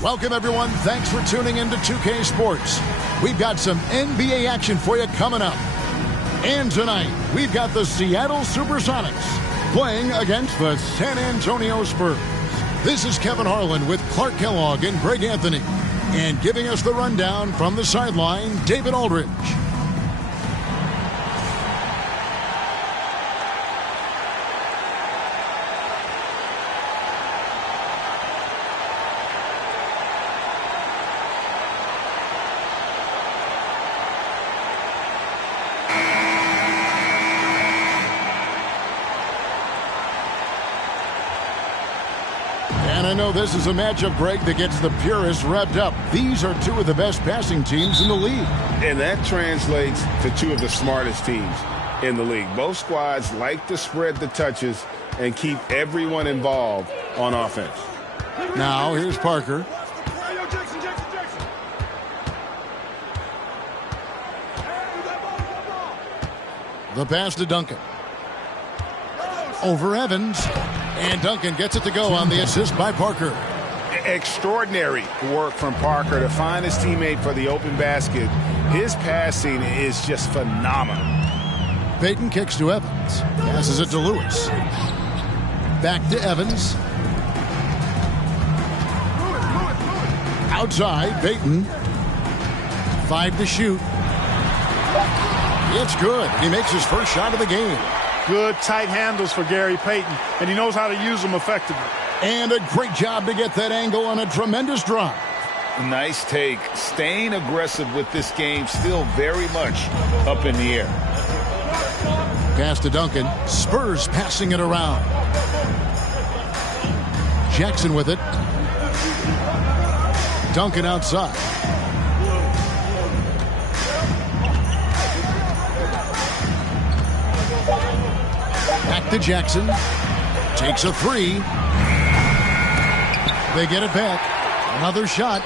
Welcome, everyone. Thanks for tuning in to 2K Sports. We've got some NBA action for you coming up. And tonight, we've got the Seattle Supersonics playing against the San Antonio Spurs. This is Kevin Harlan with Clark Kellogg and Greg Anthony. And giving us the rundown from the sideline, David Aldridge. And I know this is a matchup, Greg, that gets the purists revved up. These are two of the best passing teams in the league. And that translates to two of the smartest teams in the league. Both squads like to spread the touches and keep everyone involved on offense. Now, here's Parker. The pass to Duncan. Over Evans. And Duncan gets it to go on the assist by Parker. Extraordinary work from Parker to find his teammate for the open basket. His passing is just phenomenal. Payton kicks to Evans. Passes it to Lewis. Back to Evans. Outside, Payton. 5 to shoot. It's good. He makes his first shot of the game. Good tight handles for Gary Payton, and he knows how to use them effectively. And a great job to get that angle on a tremendous drive. Nice take. Staying aggressive with this game, still very much up in the air. Pass to Duncan. Spurs passing it around. Jackson with it. Duncan outside. Back to Jackson. Takes a three. They get it back. Another shot.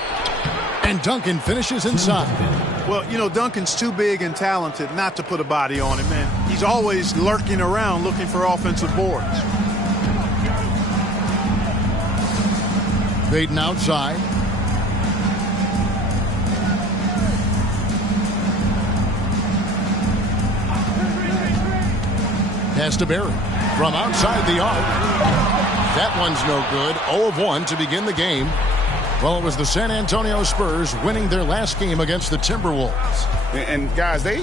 And Duncan finishes inside. Well, you know, Duncan's too big and talented not to put a body on him, man. He's always lurking around looking for offensive boards. Payton outside. Pass to Barry from outside the arc. That one's no good. 0 of 1 to begin the game. Well, it was the San Antonio Spurs winning their last game against the Timberwolves. And guys, they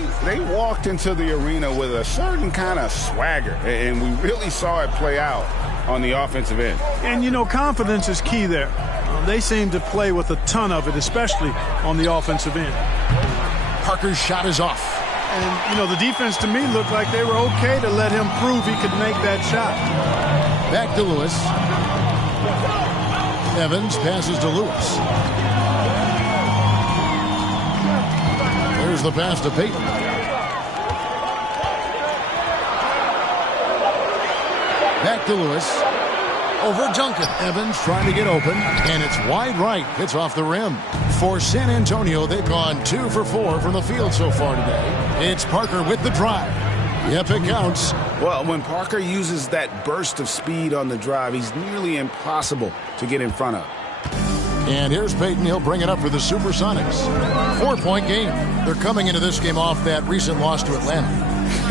walked into the arena with a certain kind of swagger, and we really saw it play out on the offensive end. And, you know, confidence is key there. They seem to play with a ton of it, especially on the offensive end. Parker's shot is off. And, you know, the defense to me looked like they were okay to let him prove he could make that shot. Back to Lewis. Evans passes to Lewis. There's the pass to Payton. Back to Lewis. Over Duncan. Evans trying to get open, and it's wide right. It's off the rim. For San Antonio, they've gone 2 for 4 from the field so far today. It's Parker with the drive. Yep, it counts. Well, when Parker uses that burst of speed on the drive, he's nearly impossible to get in front of. And here's Payton. He'll bring it up for the Supersonics. 4-point game. They're coming into this game off that recent loss to Atlanta.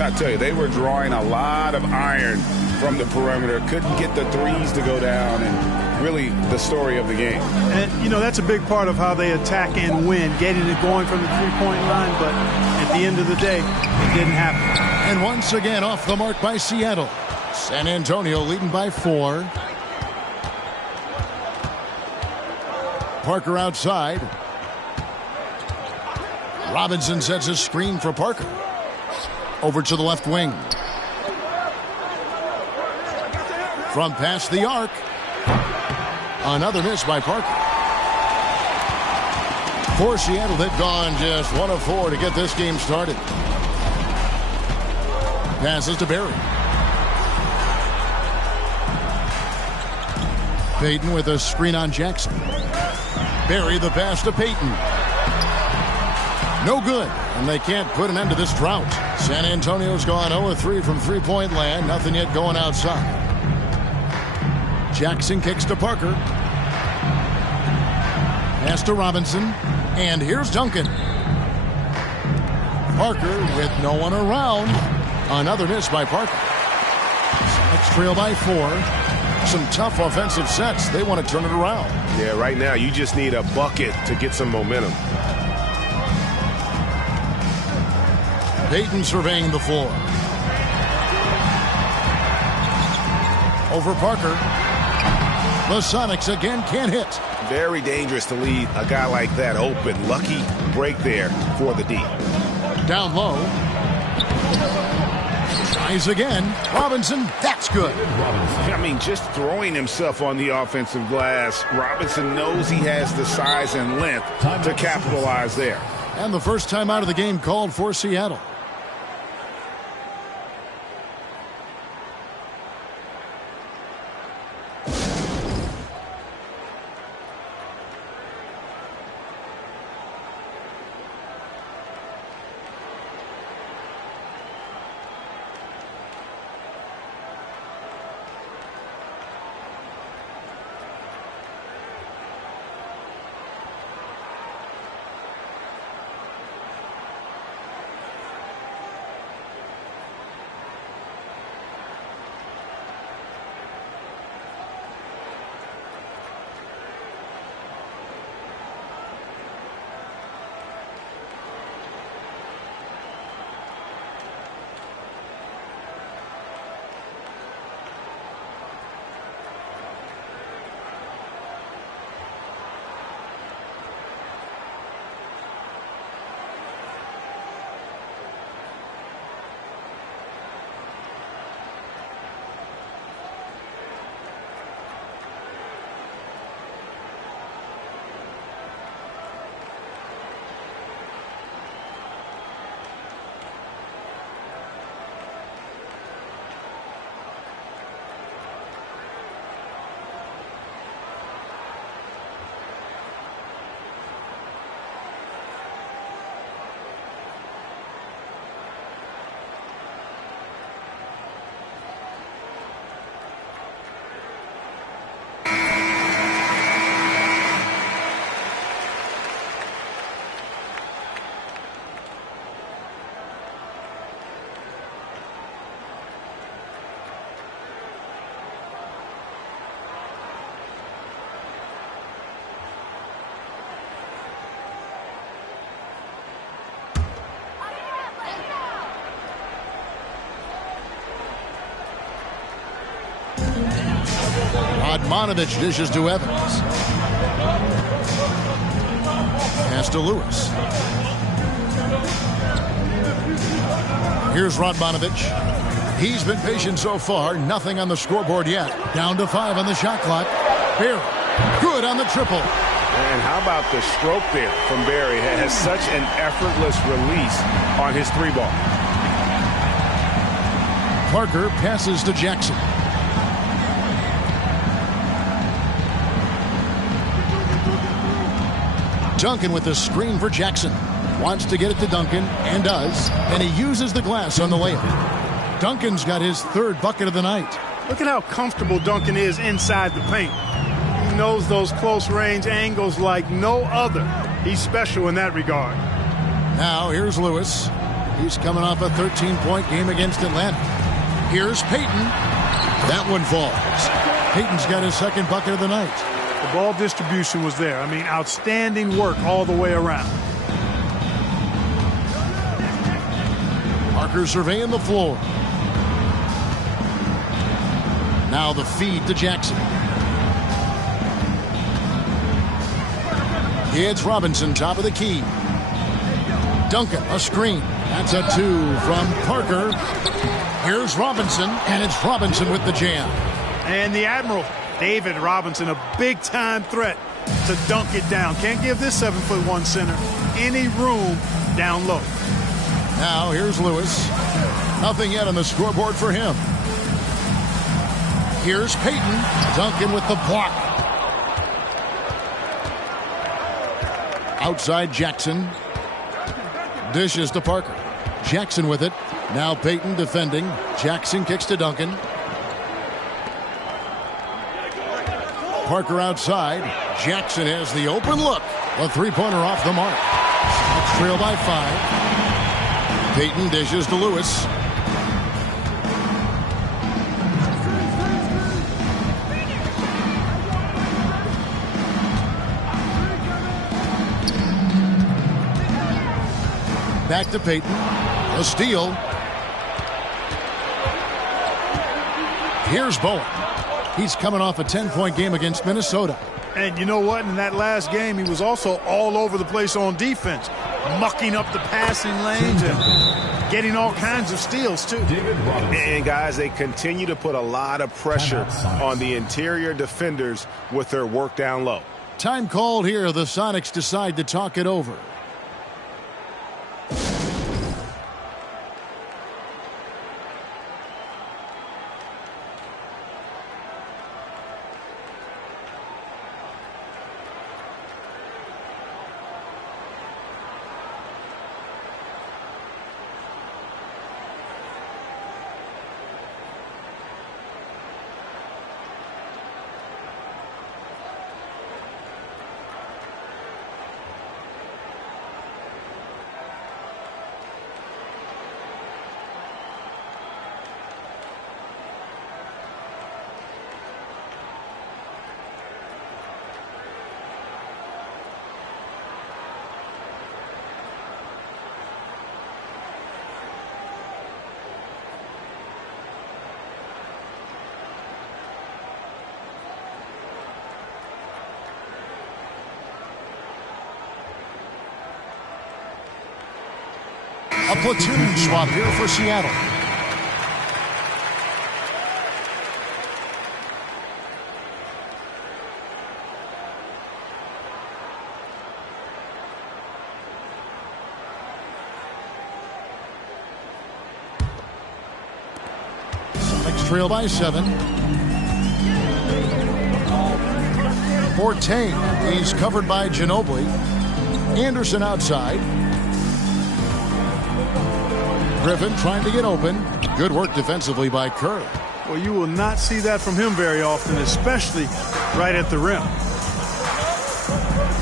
I tell you, they were drawing a lot of iron from the perimeter. Couldn't get the threes to go down, and really the story of the game. And, you know, that's a big part of how they attack and win, getting it going from the three-point line, but at the end of the day, it didn't happen. And once again, off the mark by Seattle. San Antonio leading by 4. Parker outside. Robinson sets a screen for Parker. Over to the left wing. From past the arc. Another miss by Parker. For Seattle, they've gone just 1 of 4 to get this game started. Passes to Barry. Payton with a screen on Jackson. Barry the pass to Payton. No good, and they can't put an end to this drought. San Antonio's gone 0 of 3 from three-point land. Nothing yet going outside. Jackson kicks to Parker. Pass to Robinson. And here's Duncan. Parker with no one around. Another miss by Parker. Sonics trail by 4. Some tough offensive sets. They want to turn it around. Yeah, right now you just need a bucket to get some momentum. Payton surveying the floor. Over Parker. The Sonics again can't hit. Very dangerous to leave a guy like that open. Lucky break there for the D. Down low. Tries again. Robinson, that's good. I mean, just throwing himself on the offensive glass. Robinson knows he has the size and length to capitalize there. And the first time out of the game called for Seattle. Radmanovich dishes to Evans. Pass to Lewis. Here's Radmanovich. He's been patient so far. Nothing on the scoreboard yet. Down to 5 on the shot clock. Barry, good on the triple. And how about the stroke there from Barry? Has such an effortless release on his 3-ball. Parker passes to Jackson. Duncan with the screen for Jackson. Wants to get it to Duncan, and does. And he uses the glass on the layup. Duncan's got his 3rd bucket of the night. Look at how comfortable Duncan is inside the paint. He knows those close range angles like no other. He's special in that regard. Now here's Lewis. He's coming off a 13-point game against Atlanta. Here's Payton. That one falls. Payton's got his 2nd bucket of the night. The ball distribution was there. I mean, outstanding work all the way around. Parker surveying the floor. Now the feed to Jackson. It's Robinson, top of the key. Duncan, a screen. That's a 2 from Parker. Here's Robinson, and it's Robinson with the jam. And the Admiral, David Robinson, a big-time threat to dunk it down. Can't give this 7'1" center any room down low. Now here's Lewis. Nothing yet on the scoreboard for him. Here's Payton. Duncan with the block. Outside Jackson. Dishes to Parker. Jackson with it. Now Payton defending. Jackson kicks to Duncan. Parker outside. Jackson has the open look. A three-pointer off the mark. Sonics trail by 5. Payton dishes to Lewis. Back to Payton. A steal. Here's Bowen. He's coming off a 10-point game against Minnesota. And you know what? In that last game, he was also all over the place on defense, mucking up the passing lanes and getting all kinds of steals, too. And, guys, they continue to put a lot of pressure on the interior defenders with their work down low. Time called here. The Sonics decide to talk it over. A platoon swap here for Seattle. Sonics trail by 7. Forte, he's covered by Ginobili. Anderson outside. Griffin trying to get open. Good work defensively by Kerr. Well, you will not see that from him very often, especially right at the rim.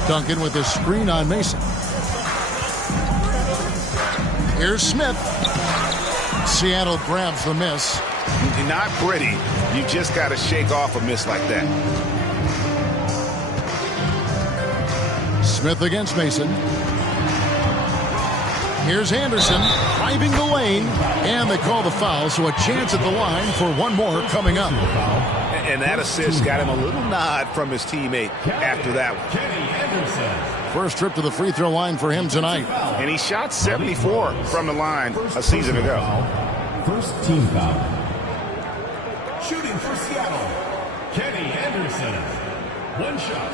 Duncan with a screen on Mason. Here's Smith. Seattle grabs the miss. Not pretty. You just got to shake off a miss like that. Smith against Mason. Here's Anderson driving the lane, and they call the foul, so a chance at the line for one more coming up. And that assist got him a little nod from his teammate after that one. First trip to the free throw line for him tonight. And he shot 74 from the line a season ago. First team foul. Shooting for Seattle, Kenny Anderson. One shot.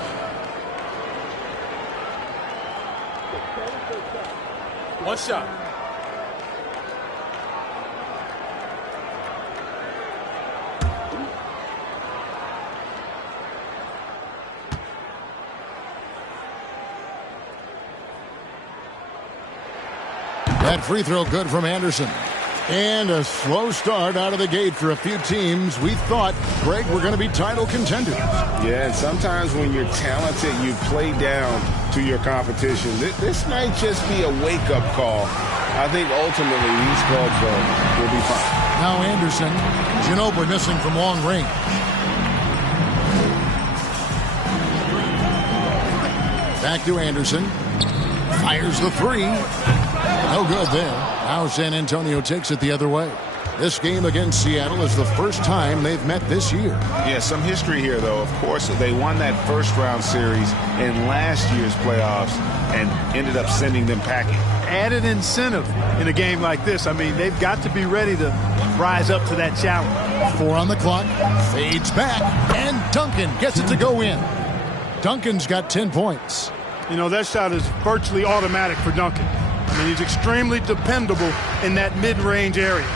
One shot. That free throw good from Anderson. And a slow start out of the gate for a few teams. We thought, Greg, we're going to be title contenders. Yeah, and sometimes when you're talented, you play down to your competition. This might just be a wake-up call. I think ultimately these clubs will be fine. Now Anderson. Ginobili missing from long range. Back to Anderson. Fires the three. No good there. Now San Antonio takes it the other way. This game against Seattle is the first time they've met this year. Yeah, some history here, though. Of course, they won that first-round series in last year's playoffs and ended up sending them packing. Added incentive in a game like this. I mean, they've got to be ready to rise up to that challenge. 4 on the clock. Fades back. And Duncan gets it to go in. Duncan's got 10 points. You know, that shot is virtually automatic for Duncan. I mean, he's extremely dependable in that mid-range area.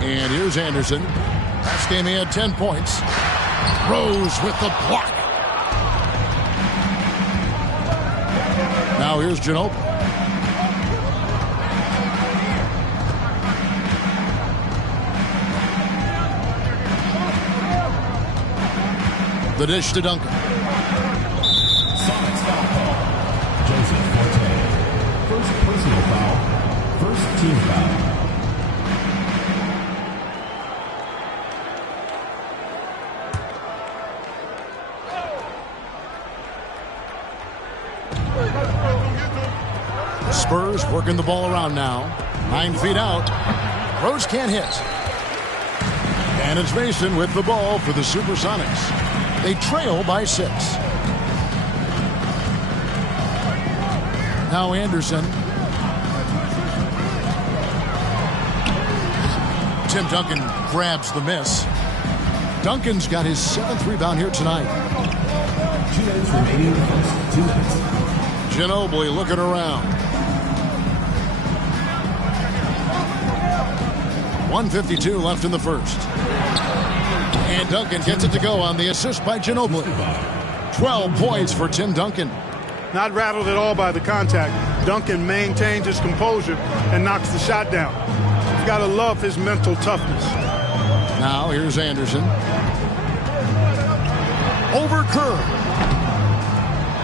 And here's Anderson. Last game he had 10 points. Rose with the block. Now here's Ginobili. The dish to Duncan. Sonics foul call. Joseph Forte. First personal foul. First team foul. Spurs working the ball around now. 9 feet out. Rose can't hit. And it's Mason with the ball for the Supersonics. They trail by 6. Now Anderson. Tim Duncan grabs the miss. Duncan's got his 7th rebound here tonight. 2 minutes remaining in the first. 2 minutes. Ginobili looking around. 1:52 left in the first. And Duncan gets it to go on the assist by Ginobili. 12 points for Tim Duncan. Not rattled at all by the contact. Duncan maintains his composure and knocks the shot down. You've got to love his mental toughness. Now here's Anderson. Over Kerr.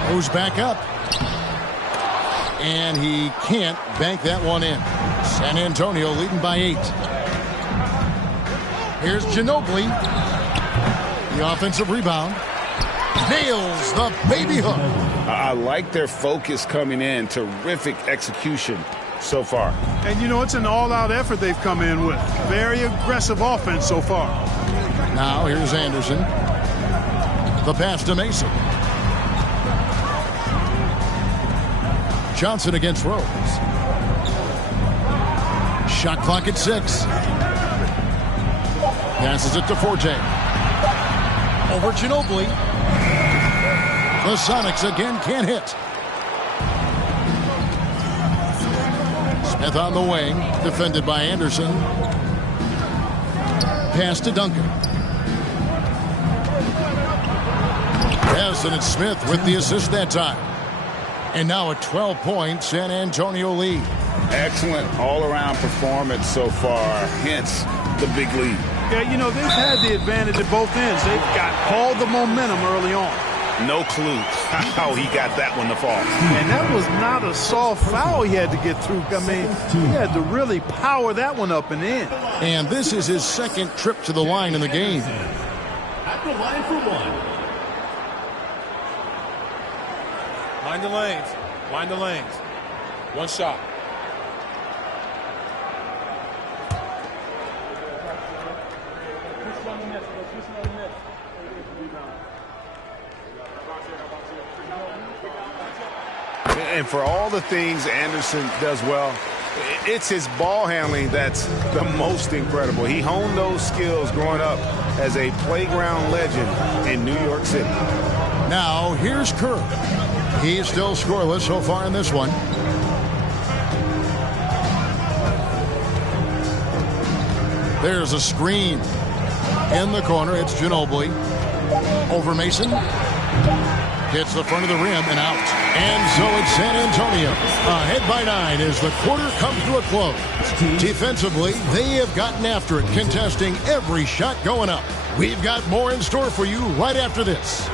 Goes back up. And he can't bank that one in. San Antonio leading by 8. Here's Ginobili. The offensive rebound. Nails the baby hook. I like their focus coming in. Terrific execution so far. And, you know, it's an all-out effort they've come in with. Very aggressive offense so far. Now here's Anderson. The pass to Mason. Johnson against Rose. Shot clock at 6. Passes it to Forte. Over Ginobili. The Sonics again can't hit. Smith on the wing. Defended by Anderson. Pass to Duncan. Yes, and it's Smith with the assist that time. And now a 12-point San Antonio lead. Excellent all-around performance so far, hence the big lead. Yeah, you know, they've had the advantage at both ends. They've got all the momentum early on. No clue how he got that one to fall. And that was not a soft foul he had to get through. I mean, he had to really power that one up and in. And this is his 2nd trip to the line in the game. At the line for 1. Mind the lanes. Mind the lanes. One shot. And for all the things Anderson does well, it's his ball handling that's the most incredible. He honed those skills growing up as a playground legend in New York City. Now here's Kerr. He's still scoreless so far in this one. There's a screen. In the corner, it's Ginobili. Over Mason. Hits the front of the rim and out. And so it's San Antonio. Ahead by 9 as the quarter comes to a close. Defensively, they have gotten after it, contesting every shot going up. We've got more in store for you right after this.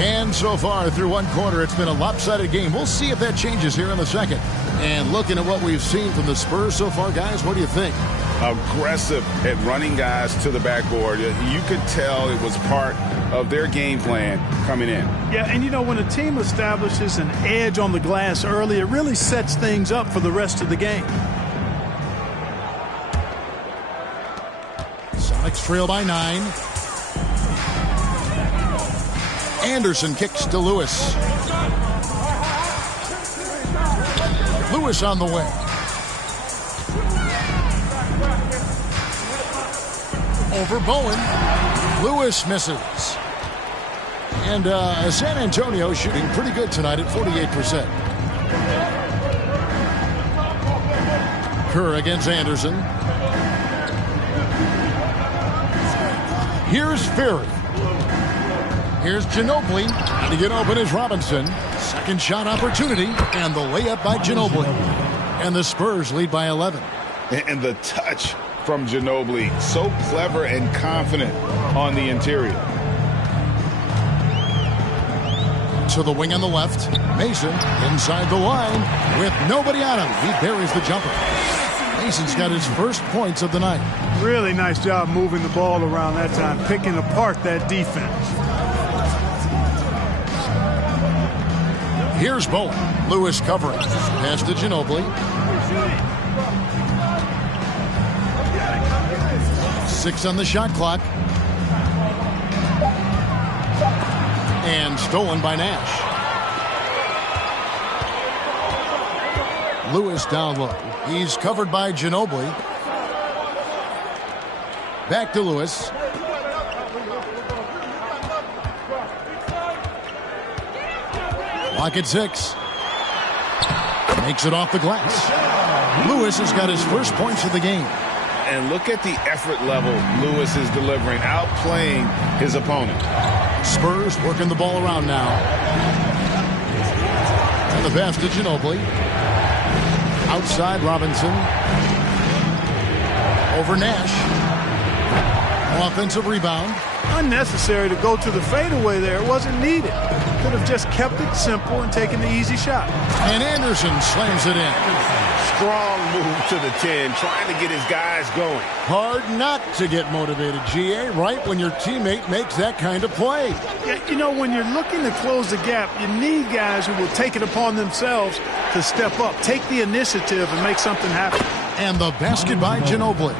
And so far through one quarter, it's been a lopsided game. We'll see if that changes here in the second. And looking at what we've seen from the Spurs so far, guys, what do you think? Aggressive at running guys to the backboard. You could tell it was part of their game plan coming in. Yeah, and you know, when a team establishes an edge on the glass early, it really sets things up for the rest of the game. Sonics trail by 9. Anderson kicks to Lewis. Lewis on the way. Over Bowen. Lewis misses. And San Antonio shooting pretty good tonight at 48%. Kerr against Anderson. Here's Ferry. Here's Ginobili. To get open is Robinson. Second shot opportunity, and the layup by Ginobili. And the Spurs lead by 11. And the touch from Ginobili, so clever and confident on the interior. To the wing on the left. Mason inside the line with nobody on him. He buries the jumper. Mason's got his first points of the night. Really nice job moving the ball around that time, picking apart that defense. Here's Bowen. Lewis covering. Pass to Ginobili. 6 on the shot clock. And stolen by Nash. Lewis down low. He's covered by Ginobili. Back to Lewis. Lock at 6. Makes it off the glass. Lewis has got his first points of the game. And look at the effort level Lewis is delivering, outplaying his opponent. Spurs working the ball around now. And the pass to Ginobili. Outside Robinson. Over Nash. Offensive rebound. Unnecessary to go to the fadeaway there. It wasn't needed. Could have just kept it simple and taken the easy shot. And Anderson slams it in. Strong move to the 10, trying to get his guys going. Hard not to get motivated, GA, right when your teammate makes that kind of play. Yeah, you know, when you're looking to close the gap, you need guys who will take it upon themselves to step up, take the initiative, and make something happen. And the basket by Ginobili.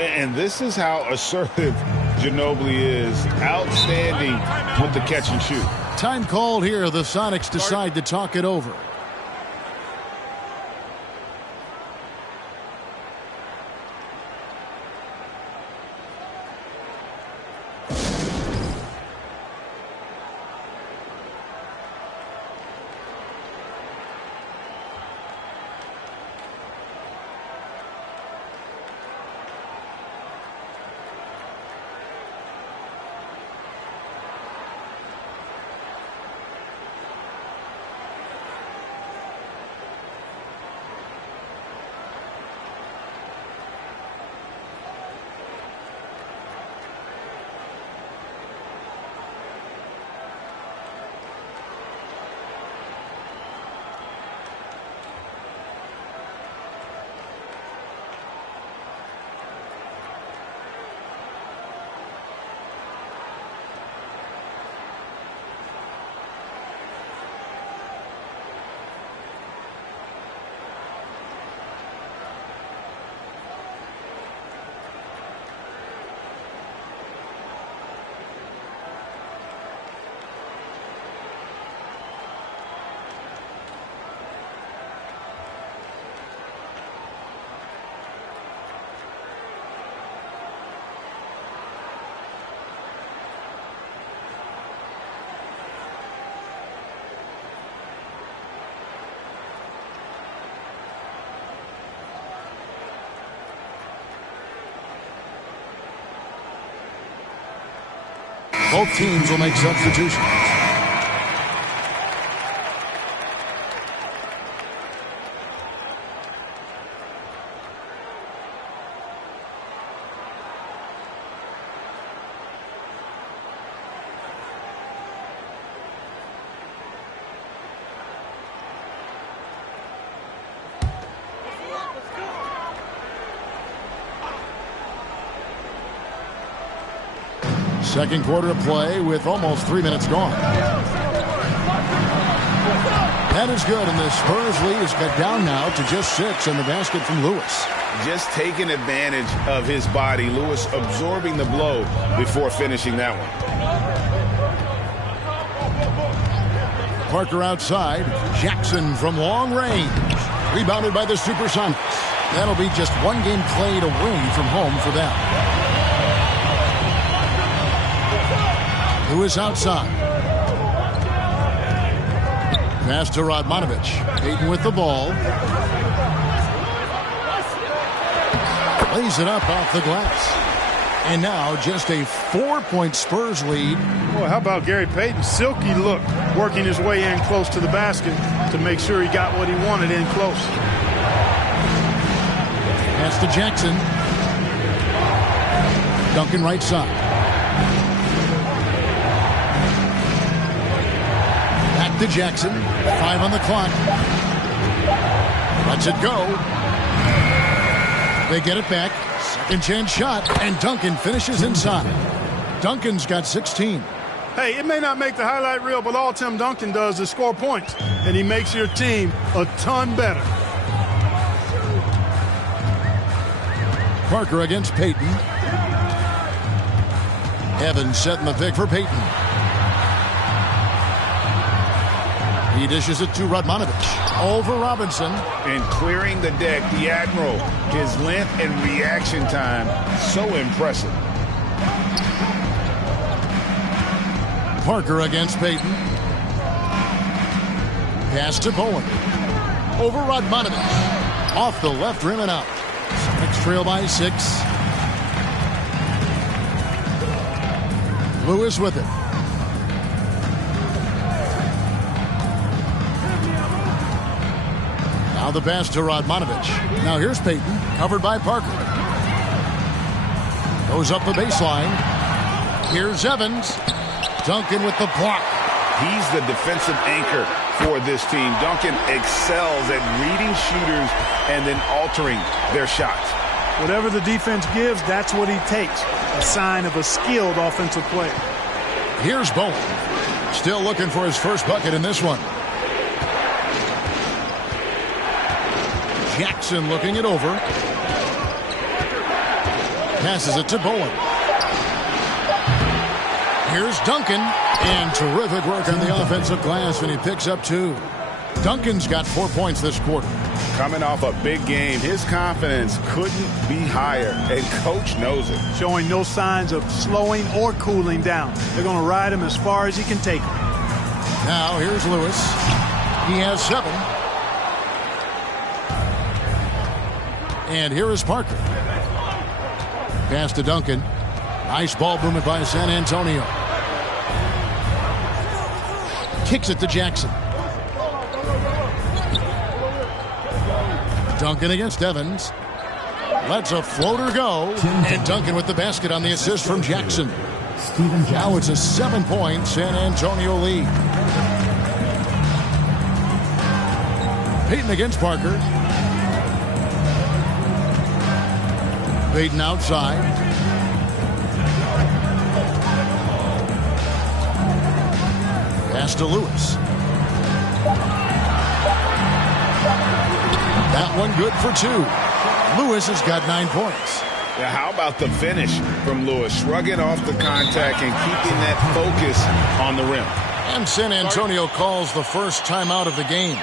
And this is how assertive Ginobili is. Outstanding with the catch and shoot. Time called here. The Sonics decide to talk it over. Both teams will make substitutions. Second quarter of play with almost 3 minutes gone. That is good, and the Spurs lead is cut down now to just 6 in the basket from Lewis. Just taking advantage of his body. Lewis absorbing the blow before finishing that one. Parker outside. Jackson from long range. Rebounded by the Supersonics. That'll be just one game played away from home for them. Lewis outside. Pass to Radmanovic. Payton with the ball. Lays it up off the glass. And now just a 4-point Spurs lead. Boy, how about Gary Payton's silky look, working his way in close to the basket to make sure he got what he wanted in close. Pass to Jackson. Duncan right side. Back to Jackson. 5 on the clock. Lets it go. They get it back. Second chance shot, and Duncan finishes inside. Duncan's got 16. Hey, it may not make the highlight reel, but all Tim Duncan does is score points, and he makes your team a ton better. Parker against Payton. Evans setting the pick for Payton. He dishes it to Radmanovich. Over Robinson. And clearing the deck, the Admiral. His length and reaction time, so impressive. Parker against Payton. Pass to Bowen. Over Radmanovich. Off the left rim and out. Sonics trail by 6. Lewis with it. Now the pass to Radmanovich. Now here's Payton, covered by Parker. Goes up the baseline. Here's Evans. Duncan with the block. He's the defensive anchor for this team. Duncan excels at reading shooters and then altering their shots. Whatever the defense gives, that's what he takes. A sign of a skilled offensive player. Here's Bowen. Still looking for his first bucket in this one. Jackson looking it over. Passes it to Bowen. Here's Duncan. And terrific work on the offensive glass, and he picks up 2. Duncan's got 4 points this quarter. Coming off a big game, his confidence couldn't be higher, and Coach knows it. Showing no signs of slowing or cooling down. They're going to ride him as far as he can take him. Now here's Lewis. He has 7. And here is Parker. Pass to Duncan. Nice ball movement by San Antonio. Kicks it to Jackson. Duncan against Evans. Lets a floater go. And Duncan with the basket on the assist from Jackson. Now it's a 7-point San Antonio lead. Payton against Parker. Payton outside. Pass to Lewis. That one good for 2. Lewis has got 9 points. Yeah, how about the finish from Lewis? Shrugging off the contact and keeping that focus on the rim. And San Antonio calls the first timeout of the game.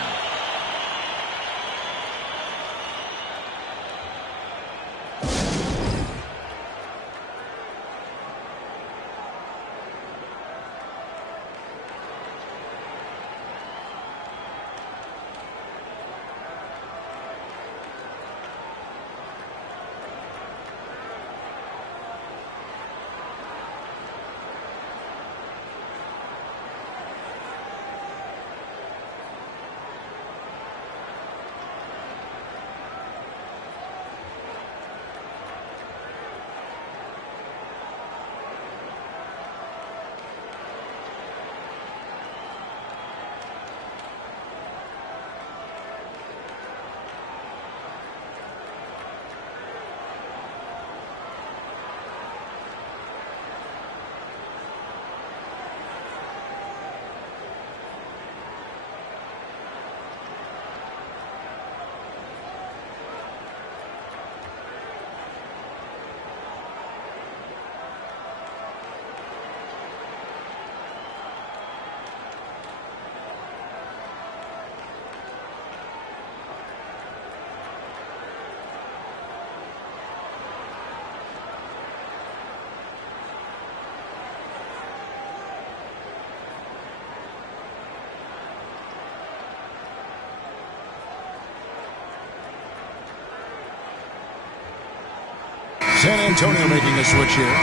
San Antonio making a switch here.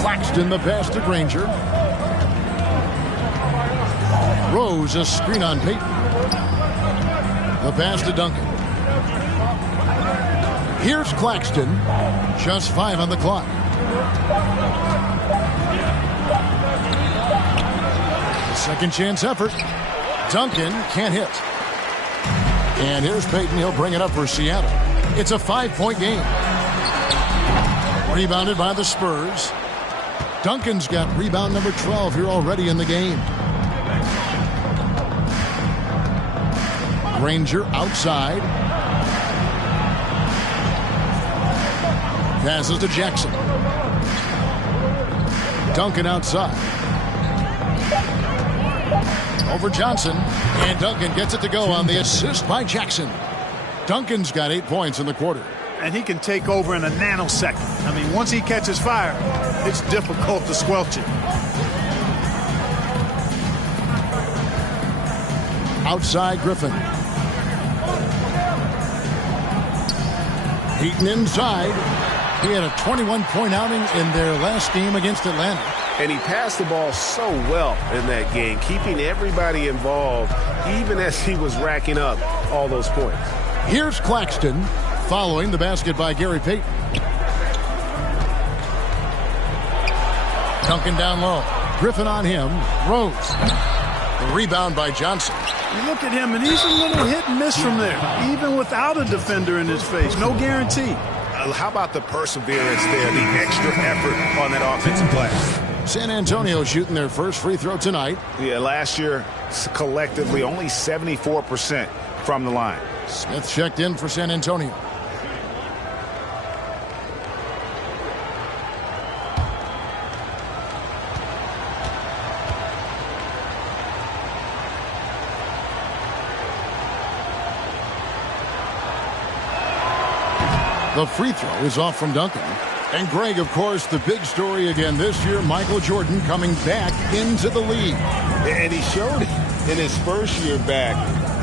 Claxton the pass to Granger. Rose a screen on Peyton. The pass to Duncan. Here's Claxton. Just 5 on the clock. Second chance effort. Duncan can't hit. And here's Peyton. He'll bring it up for Seattle. It's a 5-point game. Rebounded by the Spurs. Duncan's got rebound number 12 here already in the game. Granger outside. Passes to Jackson. Duncan outside. Over Johnson. And Duncan gets it to go on the assist by Jackson. Duncan's got 8 points in the quarter. And he can take over in a nanosecond. I mean, once he catches fire, it's difficult to squelch it. Outside Griffin. Heaton inside. He had a 21-point outing in their last game against Atlanta. And he passed the ball so well in that game, keeping everybody involved, even as he was racking up all those points. Here's Claxton, following the basket by Gary Payton. Duncan down low. Griffin on him. Rose. The rebound by Johnson. You look at him, and he's a little hit and miss from there, even without a defender in his face. No guarantee. How about the perseverance there, the extra effort on that offensive glass? San Antonio shooting their first free throw tonight. Yeah, last year, collectively, only 74% from the line. Smith checked in for San Antonio. The free throw is off from Duncan. And Greg, of course, the big story again this year, Michael Jordan coming back into the league. And he showed it in his first year back.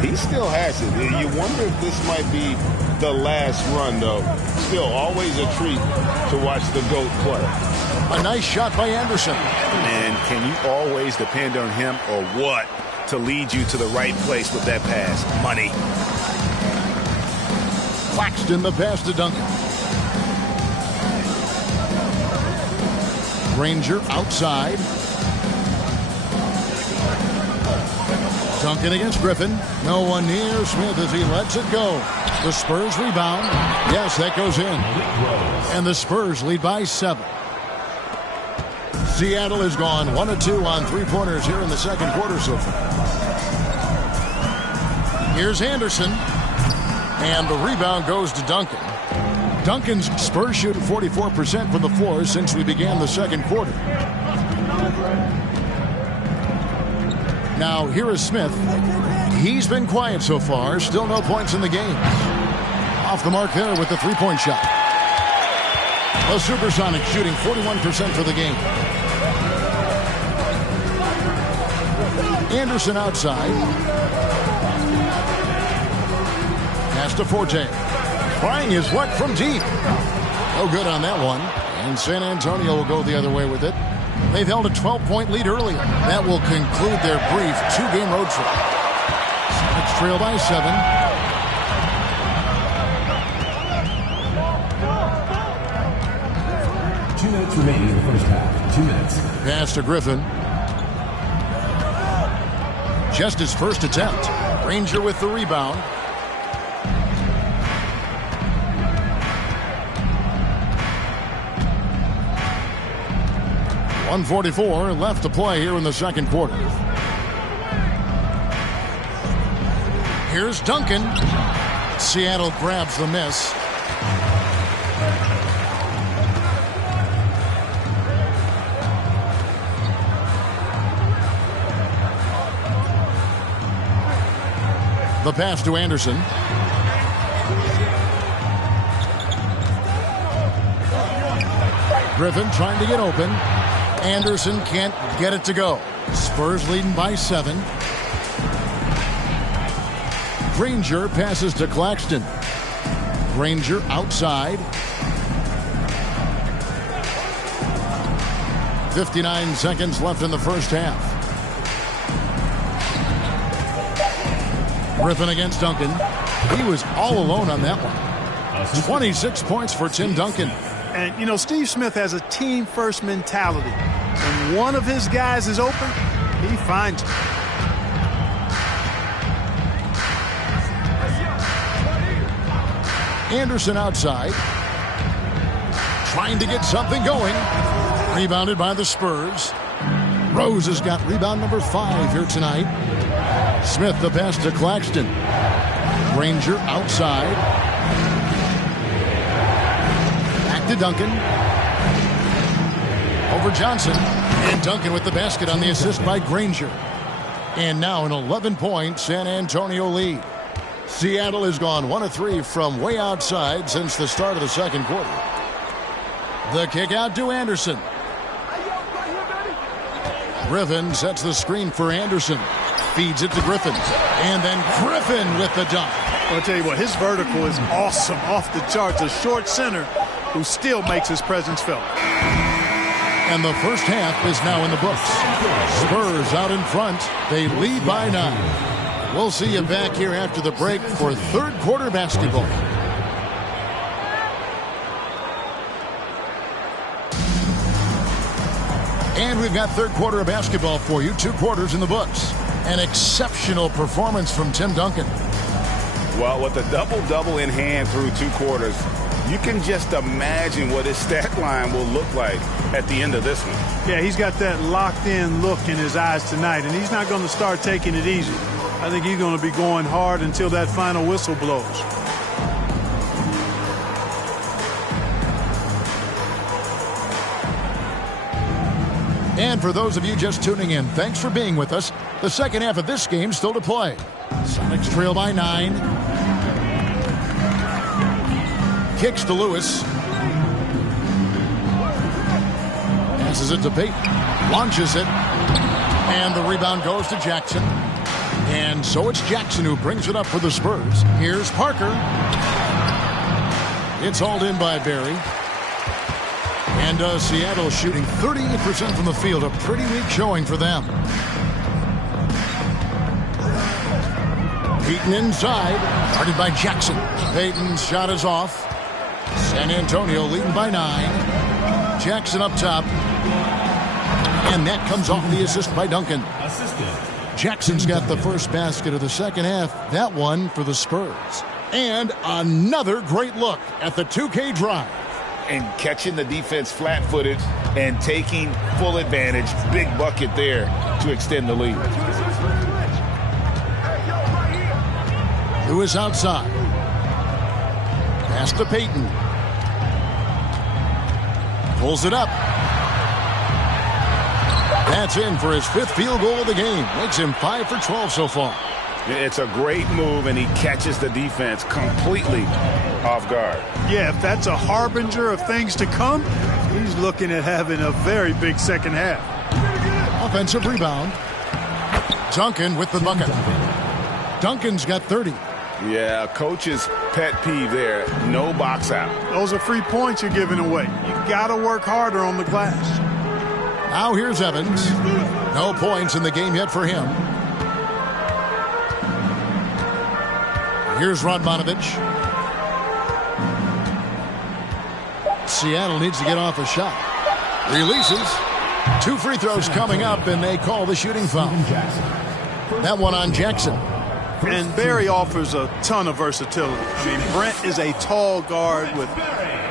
He still has it. You wonder if this might be the last run, though. Still, always a treat to watch the GOAT play. A nice shot by Anderson. And can you always depend on him or what to lead you to the right place with that pass? Money. Claxton the pass to Duncan. Granger outside. Duncan against Griffin. No one near Smith as he lets it go. The Spurs rebound. Yes, that goes in. And the Spurs lead by 7. Seattle has gone 1 of 2 on three-pointers here in the second quarter so far. Here's Anderson. And the rebound goes to Duncan. Duncan's Spurs shooting 44% from the floor since we began the second quarter. Now, here is Smith. He's been quiet so far. Still no points in the game. Off the mark there with the three-point shot. The Supersonics shooting 41% for the game. Anderson outside. Pass to Forte. Trying his luck from deep. No good on that one. And San Antonio will go the other way with it. They've held a 12-point lead earlier. That will conclude their brief 2-game road trip. Sonics trail by 7. Two minutes remaining in the first half. 2 minutes. Pass to Griffin. Just his first attempt. Granger with the rebound. .144 left to play here in the second quarter. Here's Duncan. Seattle grabs the miss. The pass to Anderson. Griffin trying to get open. Anderson can't get it to go. Spurs leading by 7. Granger passes to Claxton. Granger outside. 59 seconds left in the first half. Griffin against Duncan. He was all alone on that one. 26 points for Tim Duncan. And, you know, Steve Smith has a team-first mentality. When one of his guys is open, he finds it. Anderson outside. Trying to get something going. Rebounded by the Spurs. Rose has got rebound number 5 here tonight. Smith the pass to Claxton. Granger outside. Back to Duncan. Over Johnson. And Duncan with the basket on the assist by Granger. And now an 11-point San Antonio lead. Seattle has gone 1 of 3 from way outside since the start of the second quarter. The kick out to Anderson. Griffin sets the screen for Anderson. Feeds it to Griffin. And then Griffin with the dunk. I'll tell you what, his vertical is awesome, off the charts. A short center who still makes his presence felt. And the first half is now in the books. Spurs out in front. They lead by 9. We'll see you back here after the break for third quarter basketball. And we've got third quarter of basketball for you. 2 quarters in the books. An exceptional performance from Tim Duncan. Well, with a double-double in hand through 2 quarters, you can just imagine what his stat line will look like at the end of this one. Yeah, he's got that locked-in look in his eyes tonight, and he's not going to start taking it easy. I think he's going to be going hard until that final whistle blows. And for those of you just tuning in, thanks for being with us. The second half of this game still to play. Sonics trail by 9. Kicks to Lewis. Passes it to Payton. Launches it. And the rebound goes to Jackson. And so it's Jackson who brings it up for the Spurs. Here's Parker. It's hauled in by Barry. And Seattle shooting 38% from the field. A pretty weak showing for them. Payton inside. Guarded by Jackson. Payton's shot is off. San Antonio leading by 9. Jackson up top. And that comes off the assist by Duncan. Jackson's got the first basket of the second half. That one for the Spurs. And another great look at the 2K drive. And catching the defense flat-footed and taking full advantage. Big bucket there to extend the lead. Lewis outside. Pass to Payton. Pulls it up. That's in for his 5th field goal of the game. Makes him 5 for 12 so far. It's a great move, and he catches the defense completely off guard. Yeah, if that's a harbinger of things to come, he's looking at having a very big second half. Offensive rebound. Duncan with the bucket. Duncan's got 30. Yeah, coach's pet peeve there. No box out. Those are free points you're giving away. You got to work harder on the glass. Now here's Evans. No points in the game yet for him. Here's Radmanovich. Seattle needs to get off a shot. Releases. 2 free throws coming up, and they call the shooting foul. That one on Jackson. And Barry offers a ton of versatility. I mean, Brent is a tall guard with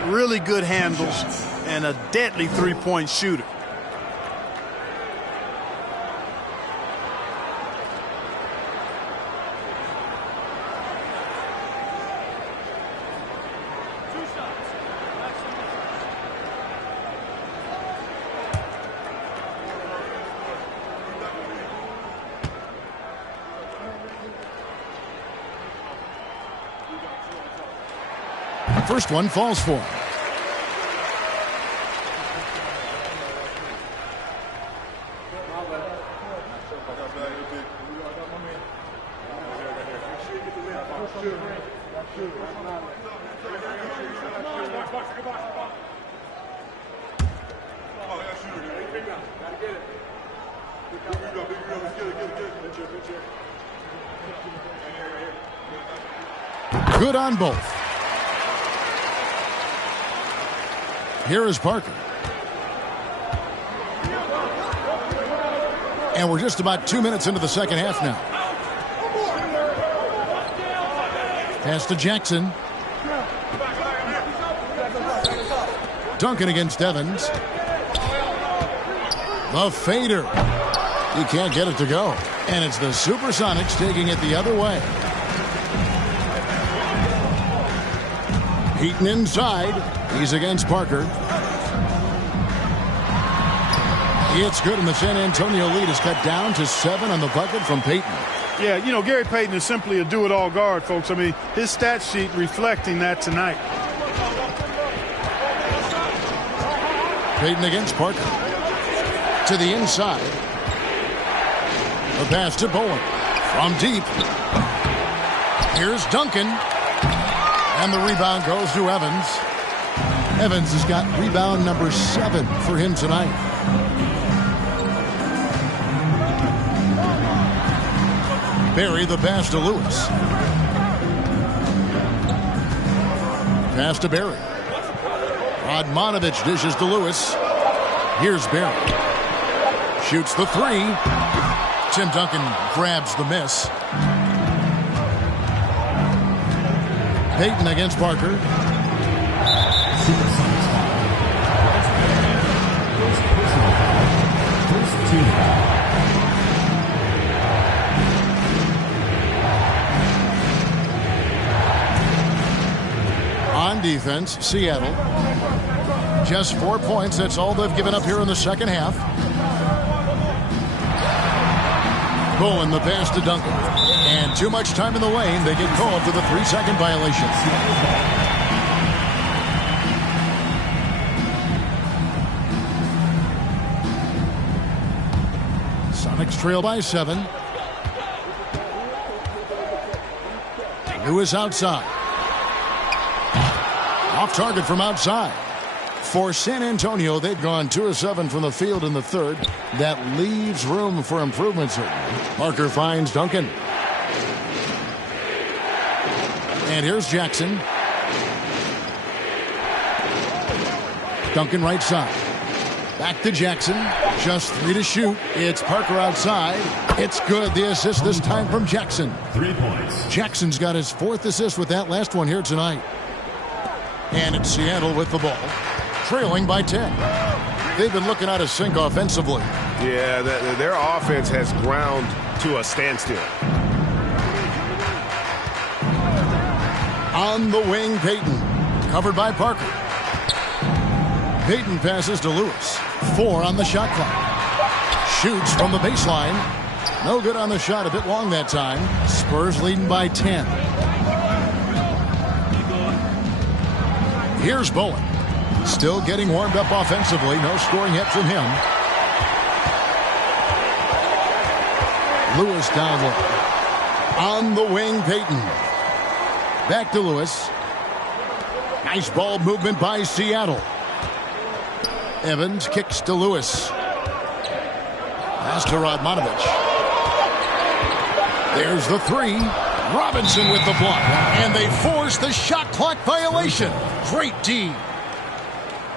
really good handles and a deadly three-point shooter. First one falls for him. Good on both. Here is Parker. And we're just about 2 minutes into the second half now. Pass to Jackson. Duncan against Evans. The fader. He can't get it to go. And it's the Supersonics taking it the other way. Heaton inside. He's against Parker. It's good, and the San Antonio lead is cut down to 7 on the bucket from Payton. Yeah, you know, Gary Payton is simply a do-it-all guard, folks. I mean, his stat sheet reflecting that tonight. Payton against Parker. To the inside. The pass to Bowen. From deep. Here's Duncan. And the rebound goes to Evans. Evans has got rebound number 7 for him tonight. Barry the pass to Lewis. Pass to Barry. Radmanovich dishes to Lewis. Here's Barry. Shoots the 3. Tim Duncan grabs the miss. Payton against Parker. Supersonics foul. First personal foul. First team foul. On defense, Seattle. Just 4 points. That's all they've given up here in the second half. Bowen the pass to Duncan. And too much time in the lane. They get called for the 3-second violation. Sonics trail by 7. Lewis outside. Off target from outside. For San Antonio, they've gone 2 of 7 from the field in the third. That leaves room for improvement, certainly. Parker finds Duncan. And here's Jackson. Duncan right side. Back to Jackson. Just 3 to shoot. It's Parker outside. It's good. The assist this time from Jackson. 3 points. Jackson's got his 4th assist with that last one here tonight. And it's Seattle with the ball. Trailing by 10. They've been looking out of sync offensively. Yeah, their offense has ground to a standstill. On the wing, Payton. Covered by Parker. Payton passes to Lewis. 4 on the shot clock. Shoots from the baseline. No good on the shot. A bit long that time. Spurs leading by 10. Here's Bowen. Still getting warmed up offensively. No scoring yet from him. Lewis down low. On the wing, Payton. Back to Lewis. Nice ball movement by Seattle. Evans kicks to Lewis. Pass to Radmanovich. There's the 3. Robinson with the block. And they force the shot clock violation. Great D.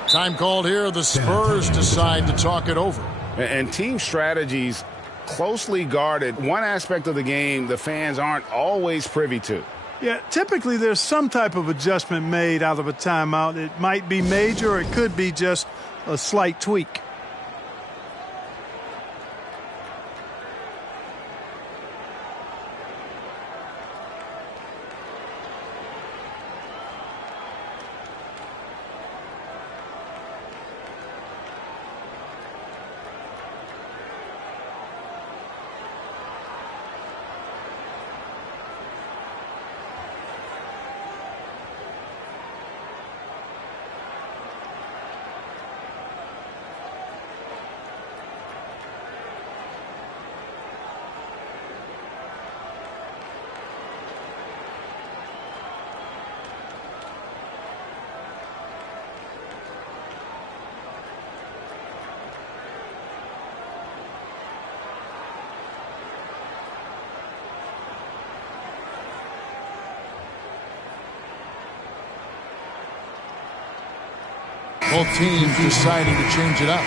Time called here. The Spurs decide to talk it over. And team strategies closely guarded. One aspect of the game the fans aren't always privy to. Yeah, typically there's some type of adjustment made out of a timeout. It might be major or it could be just a slight tweak. Both teams deciding to change it up.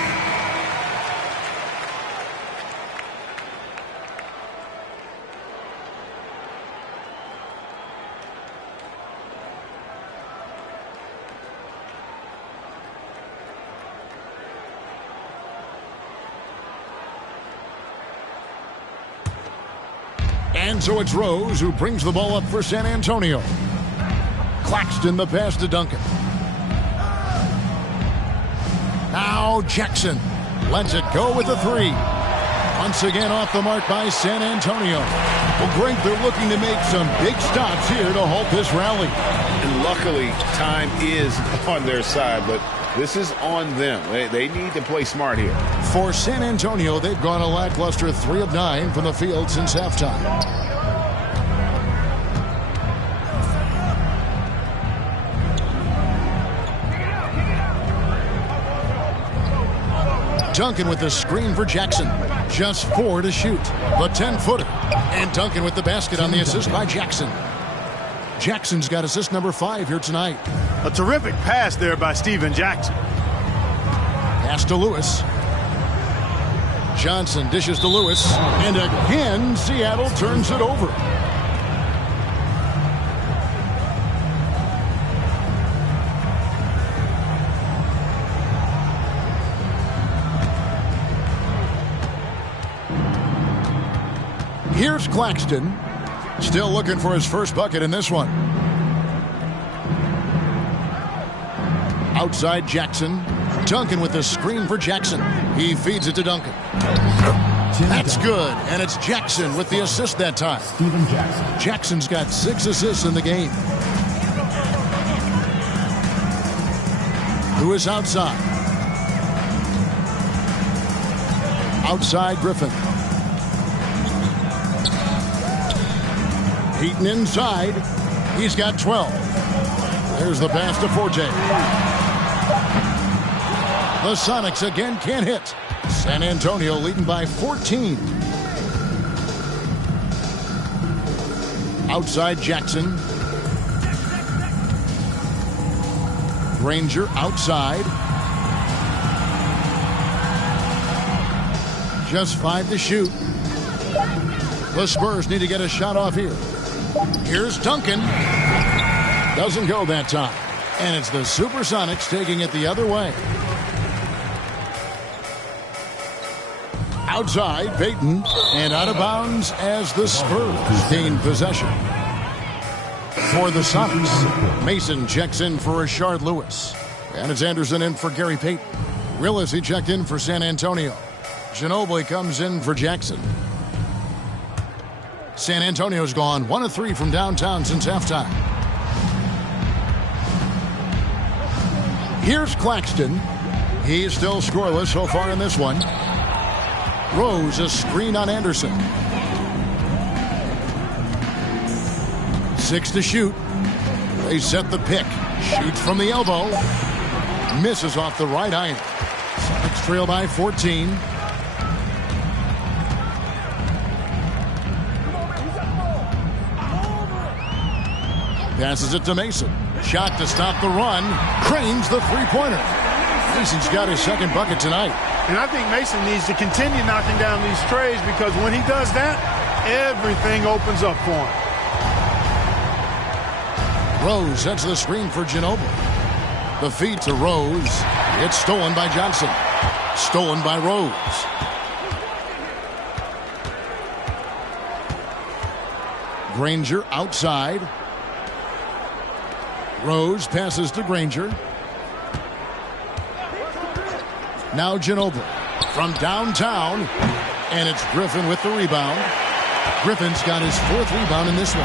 And so it's Rose who brings the ball up for San Antonio. Claxton the pass to Duncan. Now Jackson lets it go with the three. Once again off the mark by San Antonio. Well, Greg, they're looking to make some big stops here to halt this rally. And luckily, time is on their side, but this is on them. They need to play smart here. For San Antonio, they've gone a lackluster 3 of 9 from the field since halftime. Duncan with the screen for Jackson. Just 4 to shoot. The 10-footer. And Duncan with the basket on the assist by Jackson. Jackson's got assist number 5 here tonight. A terrific pass there by Steven Jackson. Pass to Lewis. Johnson dishes to Lewis. And again, Seattle turns it over. Here's Claxton. Still looking for his first bucket in this one. Outside Jackson. Duncan with the screen for Jackson. He feeds it to Duncan. That's good. And it's Jackson with the assist that time. Steven Jackson. Jackson's got 6 assists in the game. Lewis outside. Outside Griffin. Heaton inside. He's got 12. There's the pass to Forte. The Sonics again can't hit. San Antonio leading by 14. Outside Jackson. Granger outside. Just 5 to shoot. The Spurs need to get a shot off here. Here's Duncan. Doesn't go that time. And it's the Supersonics taking it the other way. Outside, Payton. And out of bounds as the Spurs gain possession. For the Sonics, Mason checks in for Rashard Lewis. And it's Anderson in for Gary Payton. Willis, he checked in for San Antonio. Ginobili comes in for Jackson. San Antonio's gone 1 of 3 from downtown since halftime. Here's Claxton. He's still scoreless so far in this one. Rose, a screen on Anderson. 6 to shoot. They set the pick. Shoots from the elbow. Misses off the right iron. Sonics trail by 14. Passes it to Mason. Shot to stop the run. Cranes the three-pointer. Mason's got his second bucket tonight. And I think Mason needs to continue knocking down these trays because when he does that, everything opens up for him. Rose sets the screen for Ginobili. The feed to Rose. It's stolen by Johnson. Stolen by Rose. Granger outside. Rose passes to Granger. Now Ginobili from downtown. And it's Griffin with the rebound. Griffin's got his 4th rebound in this one.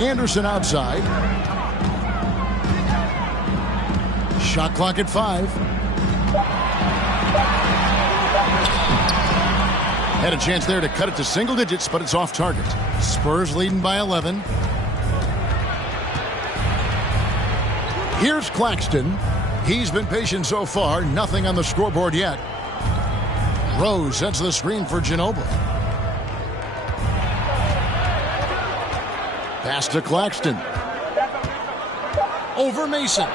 Anderson outside. Shot clock at 5. Had a chance there to cut it to single digits, but it's off target. Spurs leading by 11. Here's Claxton. He's been patient so far. Nothing on the scoreboard yet. Rose sets the screen for Ginobili. Pass to Claxton. Over Mason.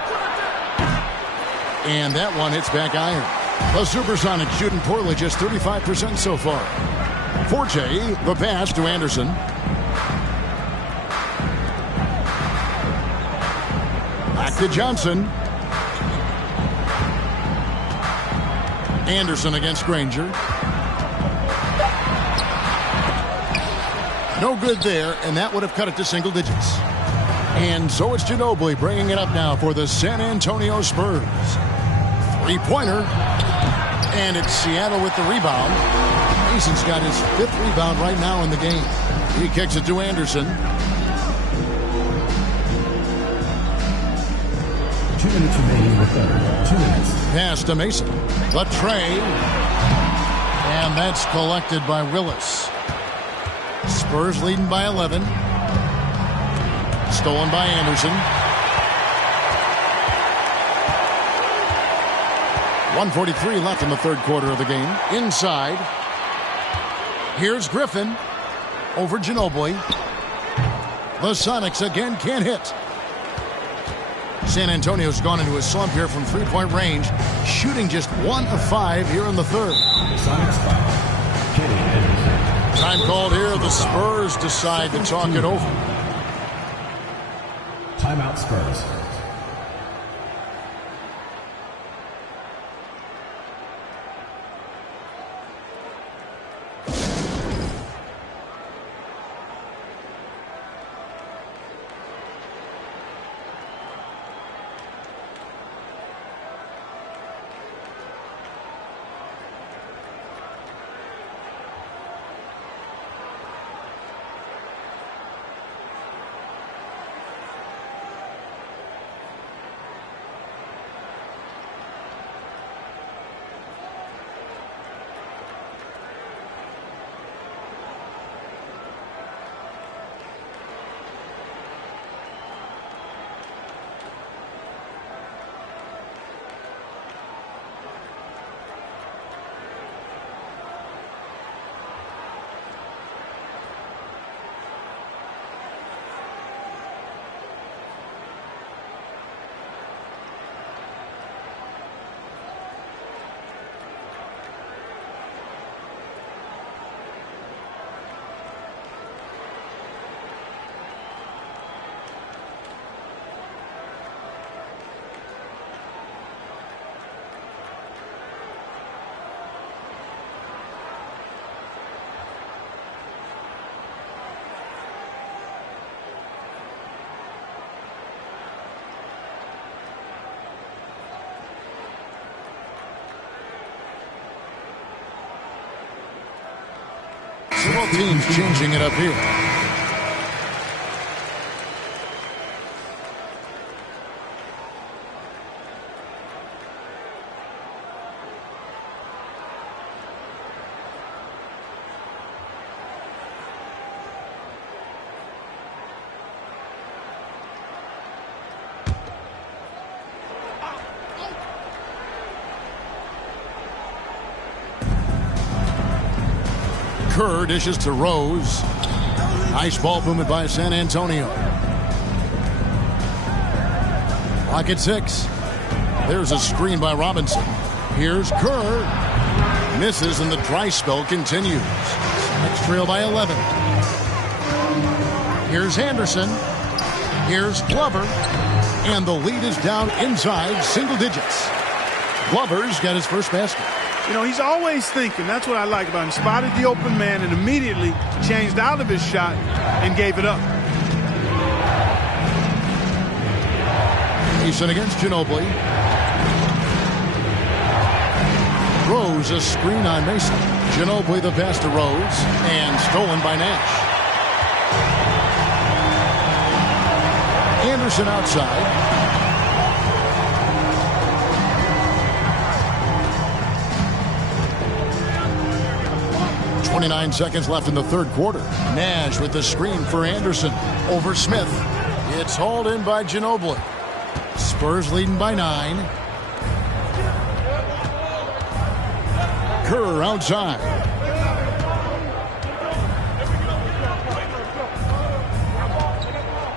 And that one hits back iron. The Supersonics shooting poorly, just 35% so far. Forte, the pass to Anderson. Back to Johnson. Anderson against Granger. No good there, and that would have cut it to single digits. And so it's Ginobili bringing it up now for the San Antonio Spurs. Three-pointer. And it's Seattle with the rebound. Mason's got his 5th rebound right now in the game. He kicks it to Anderson. 2 minutes remaining in the third. 2 minutes. Pass to Mason. The tray. And that's collected by Willis. Spurs leading by 11. Stolen by Anderson. 1:43 left in the third quarter of the game. Inside. Here's Griffin. Over Ginobili. The Sonics again can't hit. San Antonio's gone into a slump here from three-point range, shooting just 1 of 5 here in the third. Sonics foul. Kenny Anderson. Time called here. The Spurs decide to talk it over. Timeout Spurs. Several teams changing it up here. Kerr dishes to Rose. Nice ball movement by San Antonio. Clock at 6. There's a screen by Robinson. Here's Kerr. Misses and the dry spell continues. Next trail by 11. Here's Anderson. Here's Glover. And the lead is down inside single digits. Glover's got his first basket. You know, he's always thinking. That's what I like about him. Spotted the open man and immediately changed out of his shot and gave it up. Mason against Ginobili. Rose a screen on Mason. Ginobili the pass to Rose and stolen by Nash. Anderson outside. 29 seconds left in the third quarter. Nash with the screen for Anderson over Smith. It's hauled in by Ginobili. Spurs leading by 9. Kerr outside.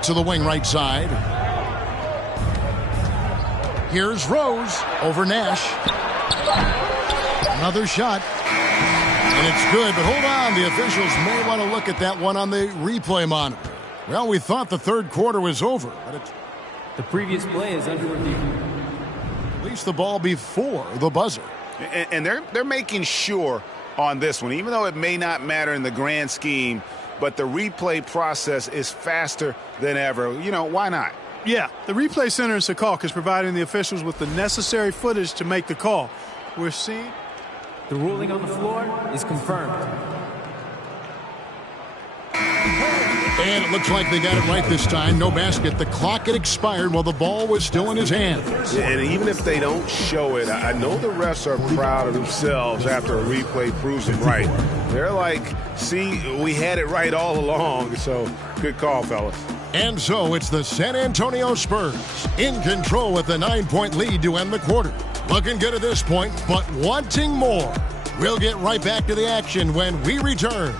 to the wing right side. Here's Rose over Nash. Another shot. And it's good, but hold on. The officials may want to look at that one on the replay monitor. Well, we thought the third quarter was over, but the previous play is under review. At least the ball before the buzzer. And they're making sure on this one, even though it may not matter in the grand scheme, but the replay process is faster than ever. You know, why not? Yeah, the replay center in Secaucus is providing the officials with the necessary footage to make the call. We're seeing... The ruling on the floor is confirmed. And it looks like they got it right this time. No basket. The clock had expired while the ball was still in his hands. And even if they don't show it, I know the refs are proud of themselves after a replay proves them right. They're like, see, we had it right all along. So good call, fellas. And so it's the San Antonio Spurs in control with a 9-point lead to end the quarter. Looking good at this point, but wanting more. We'll get right back to the action when we return.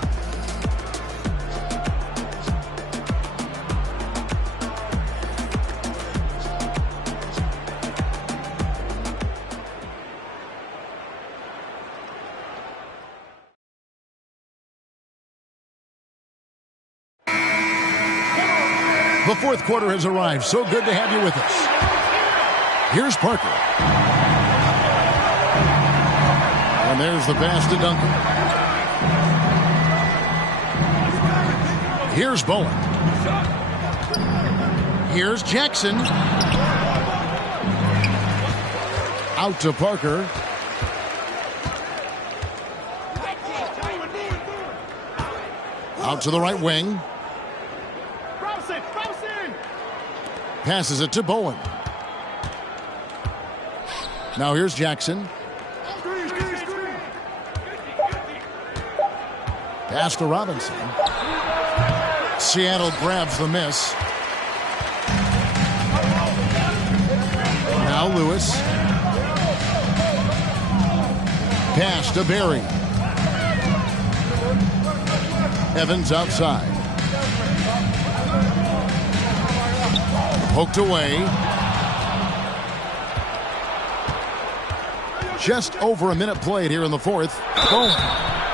The fourth quarter has arrived. So good to have you with us. Here's Parker. And there's the pass to Duncan. Here's Bowen. Here's Jackson. Out to Parker. Out to the right wing. Passes it to Bowen. Now here's Jackson. Pass to Robinson. Seattle grabs the miss. Now Lewis. Pass to Barry. Evans outside. Poked away. Just over a minute played here in the fourth. Boom.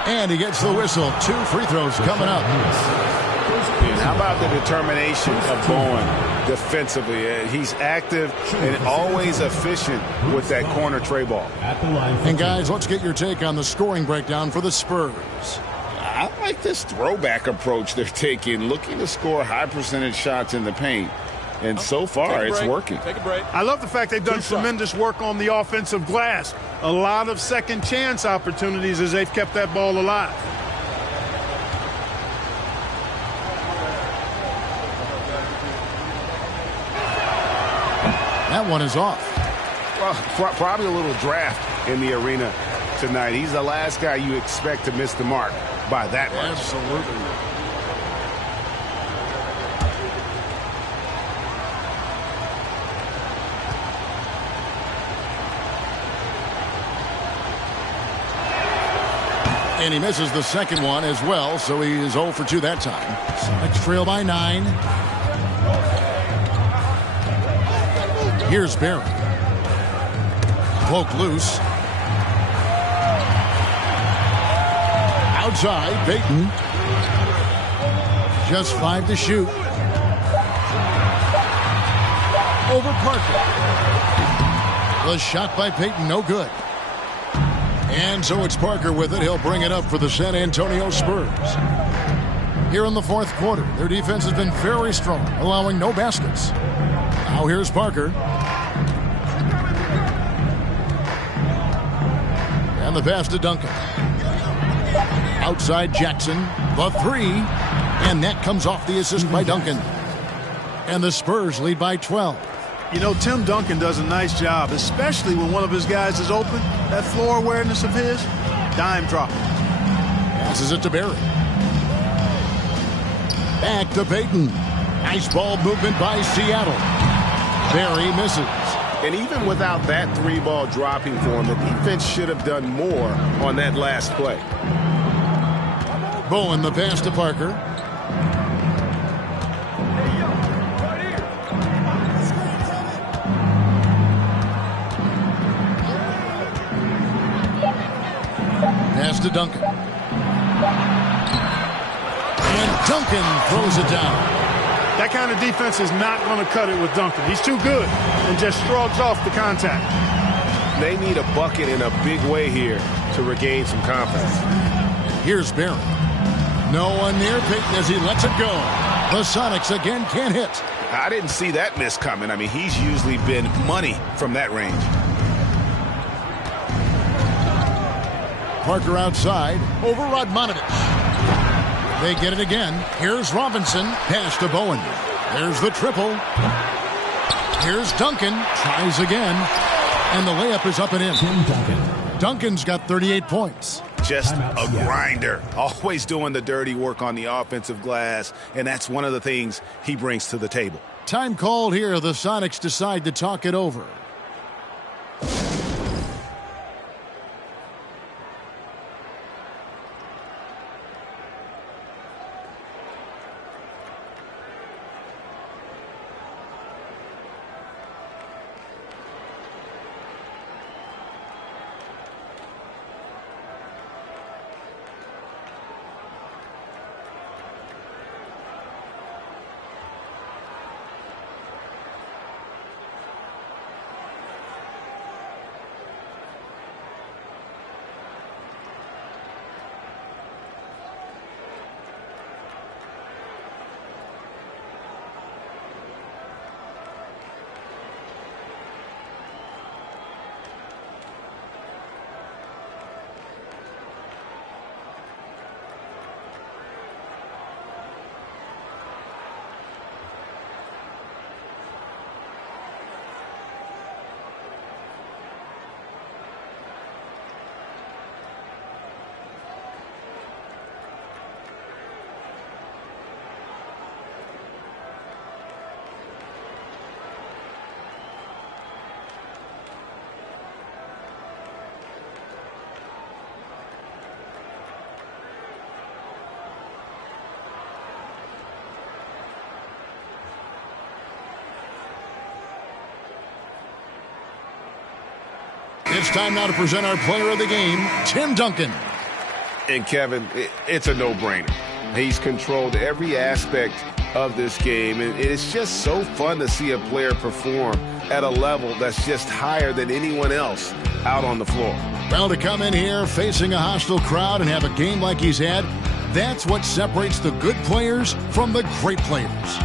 And he gets the whistle. 2 free throws coming up. And how about the determination of Bowen defensively? He's active and always efficient with that corner tray ball. And guys, let's get your take on the scoring breakdown for the Spurs. I like this throwback approach they're taking, looking to score high percentage shots in the paint. And so far, it's working. Take a break. I love the fact they've done tremendous work on the offensive glass. A lot of second chance opportunities as they've kept that ball alive. That one is off. Well, probably a little draft in the arena tonight. He's the last guy you expect to miss the mark by that much. Absolutely. And he misses the second one as well, so he is 0 for 2 that time. Sonics trail by 9. Here's Barry. Poke loose. Outside, Payton. Just 5 to shoot. Over Parker. The shot by Payton, no good. And so it's Parker with it. He'll bring it up for the San Antonio Spurs. Here in the fourth quarter, their defense has been very strong, allowing no baskets. Now here's Parker. And the pass to Duncan. Outside Jackson, the 3. And that comes off the assist by Duncan. And the Spurs lead by 12. You know, Tim Duncan does a nice job, especially when one of his guys is open. That floor awareness of his, dime drop. Passes it to Barry. Back to Payton. Nice ball movement by Seattle. Barry misses. And even without that 3-ball dropping for him, the defense should have done more on that last play. Bowen, the pass to Parker. Pass to Duncan. And Duncan throws it down. That kind of defense is not going to cut it with Duncan. He's too good and just shrugs off the contact. They need a bucket in a big way here to regain some confidence. Here's Barry. No one near Payton as he lets it go. The Sonics again can't hit. I didn't see that miss coming. I mean, he's usually been money from that range. Parker outside over Radmanovic. They get it again. Here's Robinson. Pass to Bowen. There's the triple. Here's Duncan. Tries again. And the layup is up and in. Tim Duncan. Duncan's got 38 points. Just a grinder. Always doing the dirty work on the offensive glass. And that's one of the things he brings to the table. Time called here. The Sonics decide to talk it over. It's time now to present our player of the game, Tim Duncan. And Kevin, it's a no-brainer. He's controlled every aspect of this game, and it's just so fun to see a player perform at a level that's just higher than anyone else out on the floor. Well, to come in here facing a hostile crowd and have a game like he's had, that's what separates the good players from the great players.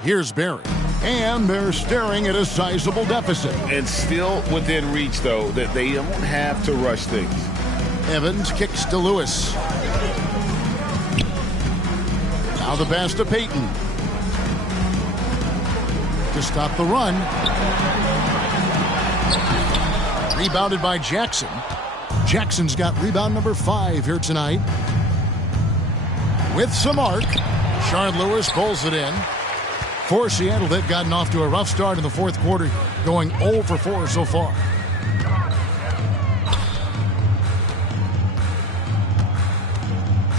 Here's Barry. And they're staring at a sizable deficit. And still within reach, though, that they don't have to rush things. Evans kicks to Lewis. Now the pass to Payton. To stop the run. Rebounded by Jackson. Jackson's got rebound number 5 here tonight. With some arc. Shard Lewis pulls it in. For Seattle, they've gotten off to a rough start in the fourth quarter, going 0 for 4 so far.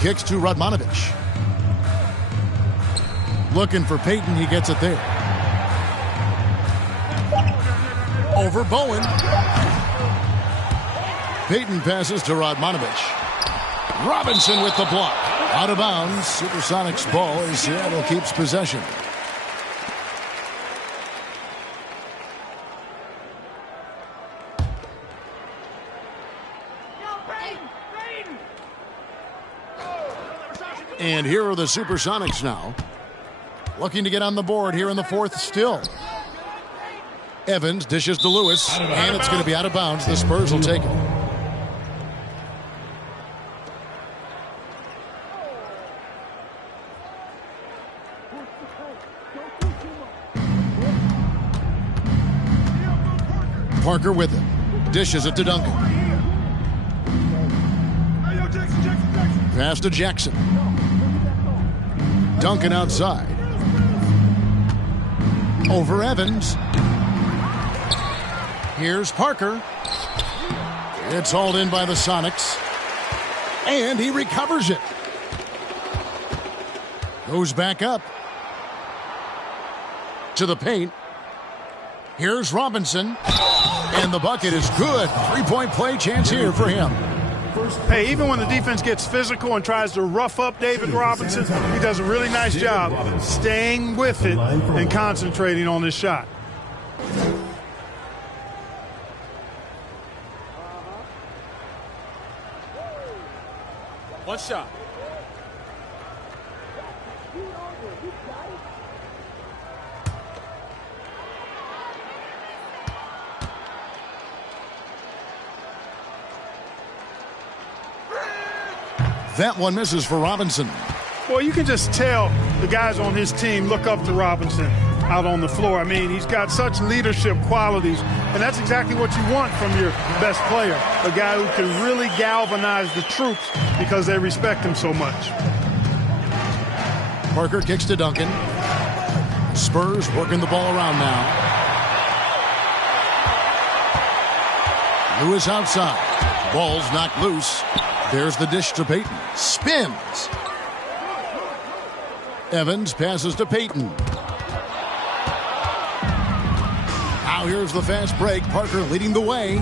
Kicks to Radmanovic. Looking for Payton, he gets it there. Over Bowen. Payton passes to Radmanovic. Robinson with the block. Out of bounds, Supersonics ball as Seattle keeps possession. And here are the Supersonics now. Looking to get on the board here in the fourth still. Evans dishes to Lewis, and it's going to be out of bounds. The Spurs will take it. Parker with it. Dishes it to Duncan. Pass to Jackson. Duncan outside. Over Evans. Here's Parker. It's hauled in by the Sonics. And he recovers it. Goes back up. To the paint. Here's Robinson. And the bucket is good. Three-point play chance here for him. Hey, even when the defense gets physical and tries to rough up David Robinson, he does a really nice job staying with it and concentrating on his shot. One shot. That one misses for Robinson. Well, you can just tell the guys on his team look up to Robinson out on the floor. I mean, he's got such leadership qualities, and that's exactly what you want from your best player, a guy who can really galvanize the troops because they respect him so much. Parker kicks to Duncan. Spurs working the ball around now. Lewis outside. Ball's knocked loose. There's the dish to Payton. Spins. Evans passes to Payton. Now here's the fast break. Parker leading the way.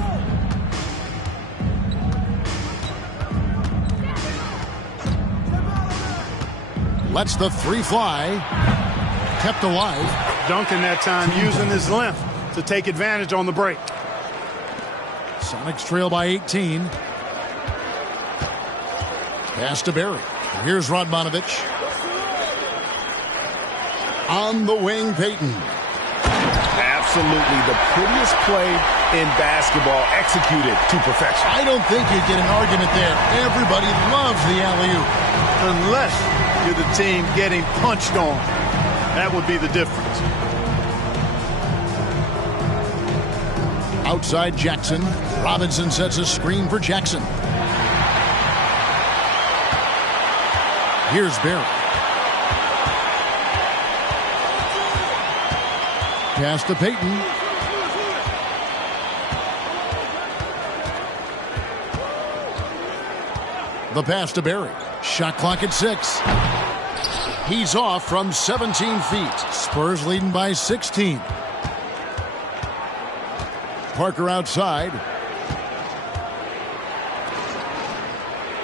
Lets the three fly. Kept alive. Duncan that time using his length to take advantage on the break. Sonics trail by 18. Pass to Barry. Here's Radmanovich. On the wing, Payton. Absolutely the prettiest play in basketball, executed to perfection. I don't think you'd get an argument there. Everybody loves the alley-oop. Unless you're the team getting punched on. That would be the difference. Outside Jackson. Robinson sets a screen for Jackson. Here's Barry. Pass to Payton. The pass to Barry. Shot clock at 6. He's off from 17 feet. Spurs leading by 16. Parker outside.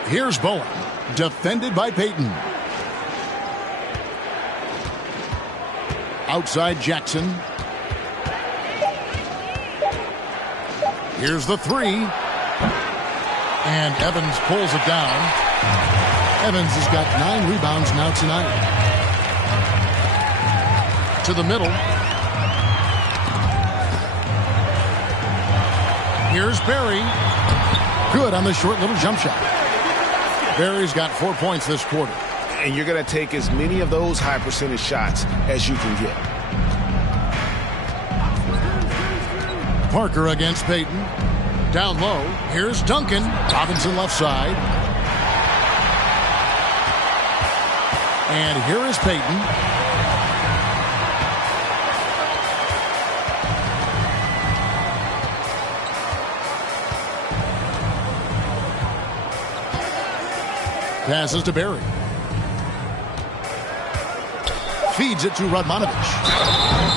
Here's Bowen. Defended by Payton. Outside Jackson. Here's the three. And Evans pulls it down. Evans has got 9 rebounds now tonight. To the middle. Here's Barry. Good on the short little jump shot. Barry's got 4 points this quarter. And you're going to take as many of those high percentage shots as you can get. Parker against Payton. Down low. Here's Duncan. Robinson left side. And here is Payton. Passes to Barry. Feeds it to Radmanovich.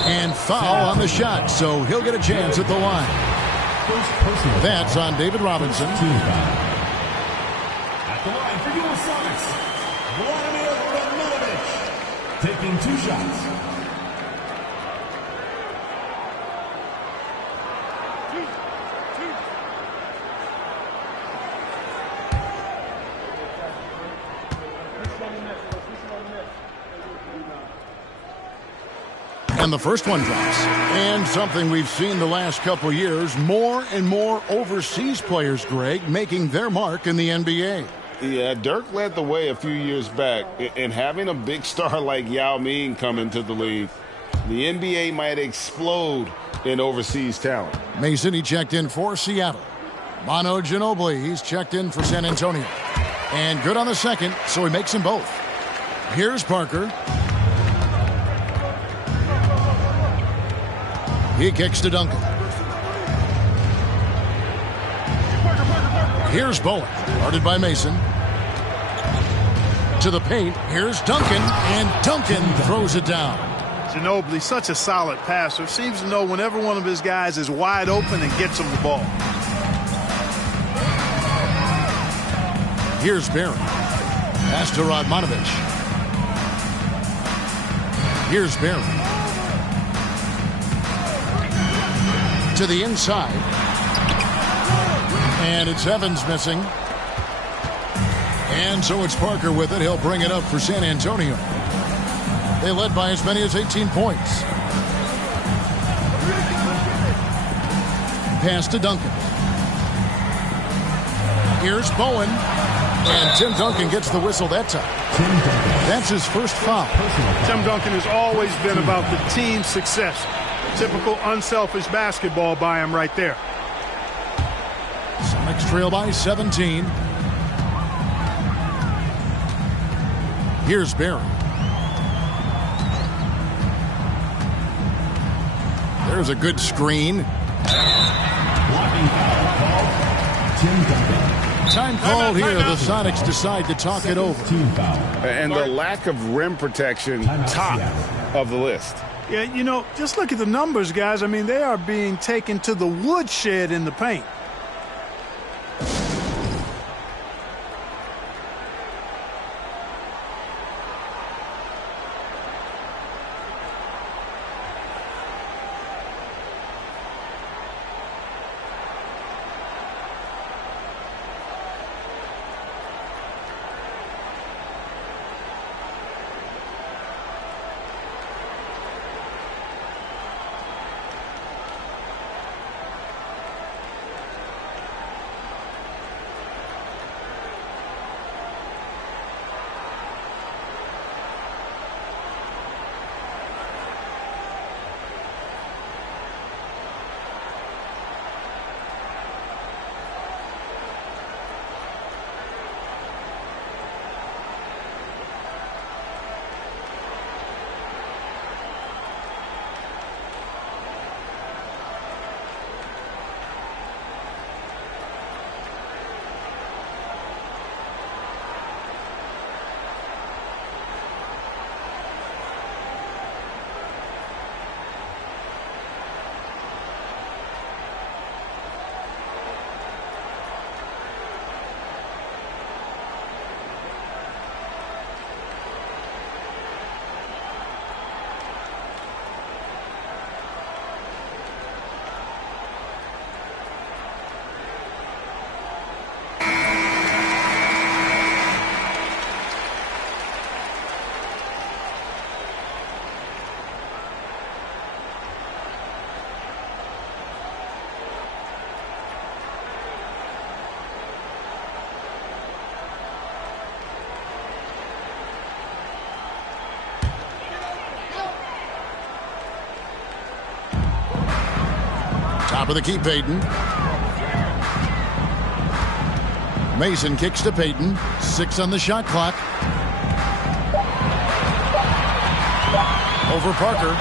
And foul on the shot, so he'll get a chance at the line. That's on David Robinson. At the line for your Sonics, Radmanovich, taking 2 shots. And the first one drops. And something we've seen the last couple years, more and more overseas players, Greg, making their mark in the NBA. Yeah, Dirk led the way a few years back, and having a big star like Yao Ming come into the league, The NBA might explode in overseas talent. Mason, he checked in for Seattle. Manu Ginobili, he's checked in for San Antonio. And good on the second, so he makes them both. Here's Parker. He kicks to Duncan. Here's Bowen, guarded by Mason. To the paint, here's Duncan, and Duncan throws it down. Ginobili, such a solid passer, seems to know whenever one of his guys is wide open and gets him the ball. Here's Barry. Pass to Radmanovich. Here's Barry. To the inside. And it's Evans missing. And so it's Parker with it. He'll bring it up for San Antonio. They led by as many as 18 points. Pass to Duncan. Here's Bowen. And Tim Duncan gets the whistle that time. That's his first foul. Tim Duncan has always been about the team's success. Typical unselfish basketball by him right there. Sonics trail by 17. Here's Barry. There's a good screen. Blocking foul called. Tim Duncan. Time called here. The Sonics decide to talk it over. Team foul. And the lack of rim protection, top of the list. Yeah, you know, just look at the numbers, guys. I mean, they are being taken to the woodshed in the paint. Top of the key, Payton. Mason kicks to Payton. 6 on the shot clock. Over Parker.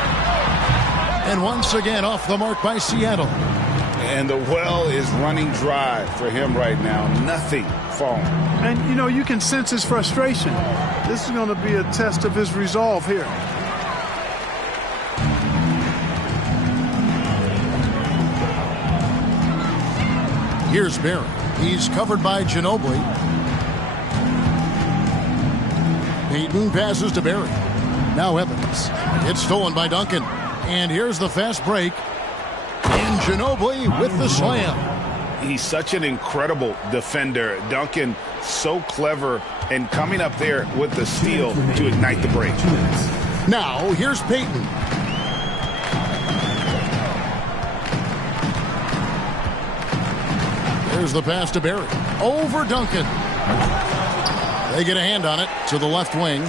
And once again off the mark by Seattle. And the well is running dry for him right now. Nothing falling. And, you know, you can sense his frustration. This is going to be a test of his resolve here. Here's Barry. He's covered by Ginobili. Payton passes to Barry. Now Evans. It's stolen by Duncan. And here's the fast break. And Ginobili with the slam. He's such an incredible defender. Duncan, so clever, and coming up there with the steal to ignite the break. Now, here's Payton. There's the pass to Barry. Over Duncan. They get a hand on it to the left wing.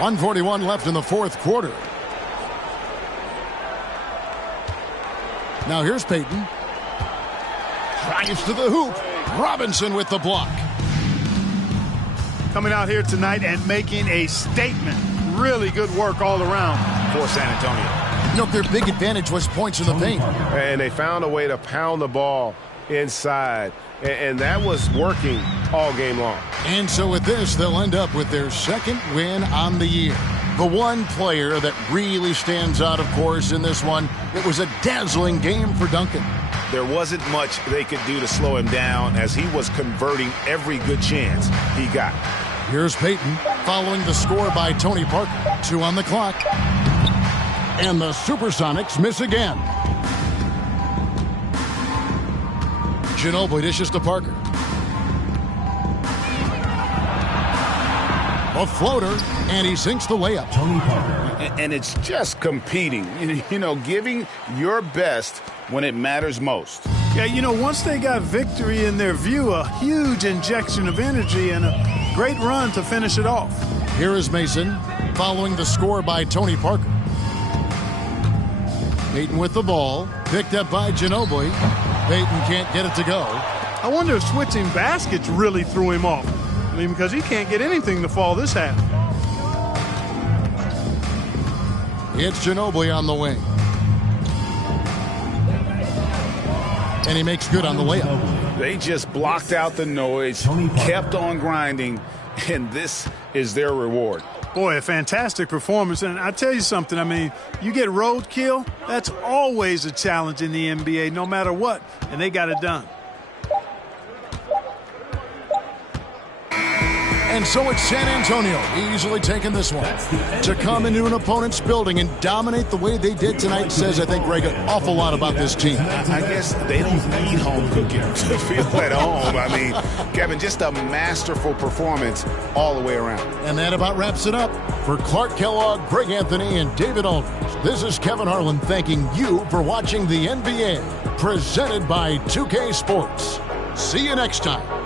1:41 left in the fourth quarter. Now here's Peyton. Drives to the hoop. Robinson with the block. Coming out here tonight and making a statement. Really good work all around for San Antonio. You know, their big advantage was points in the paint. And they found a way to pound the ball inside. And that was working all game long. And so with this, they'll end up with their second win on the year. The one player that really stands out, of course, in this one, it was a dazzling game for Duncan. There wasn't much they could do to slow him down as he was converting every good chance he got. Here's Peyton following the score by Tony Parker. 2 on the clock. And the Supersonics miss again. Ginobili dishes to Parker. A floater, and he sinks the layup. Tony Parker. And it's just competing, you know, giving your best when it matters most. Yeah, you know, once they got victory in their view, a huge injection of energy and a great run to finish it off. Here is Mason following the score by Tony Parker. Peyton with the ball, picked up by Ginobili. Peyton can't get it to go. I wonder if switching baskets really threw him off. I mean, because he can't get anything to fall this half. It's Ginobili on the wing. And he makes good on the layup. They just blocked out the noise, kept on grinding, and this is their reward. Boy, a fantastic performance. And I tell you something, I mean, you get roadkill, that's always a challenge in the NBA, no matter what. And they got it done. And so it's San Antonio easily taking this one. To come into an opponent's building and dominate the way they did tonight says, I think, Greg, an awful lot about this team. I guess they don't need home cooking to feel at home. I mean, Kevin, just a masterful performance all the way around. And that about wraps it up. For Clark Kellogg, Greg Anthony, and David Aldridge, this is Kevin Harlan thanking you for watching the NBA, presented by 2K Sports. See you next time.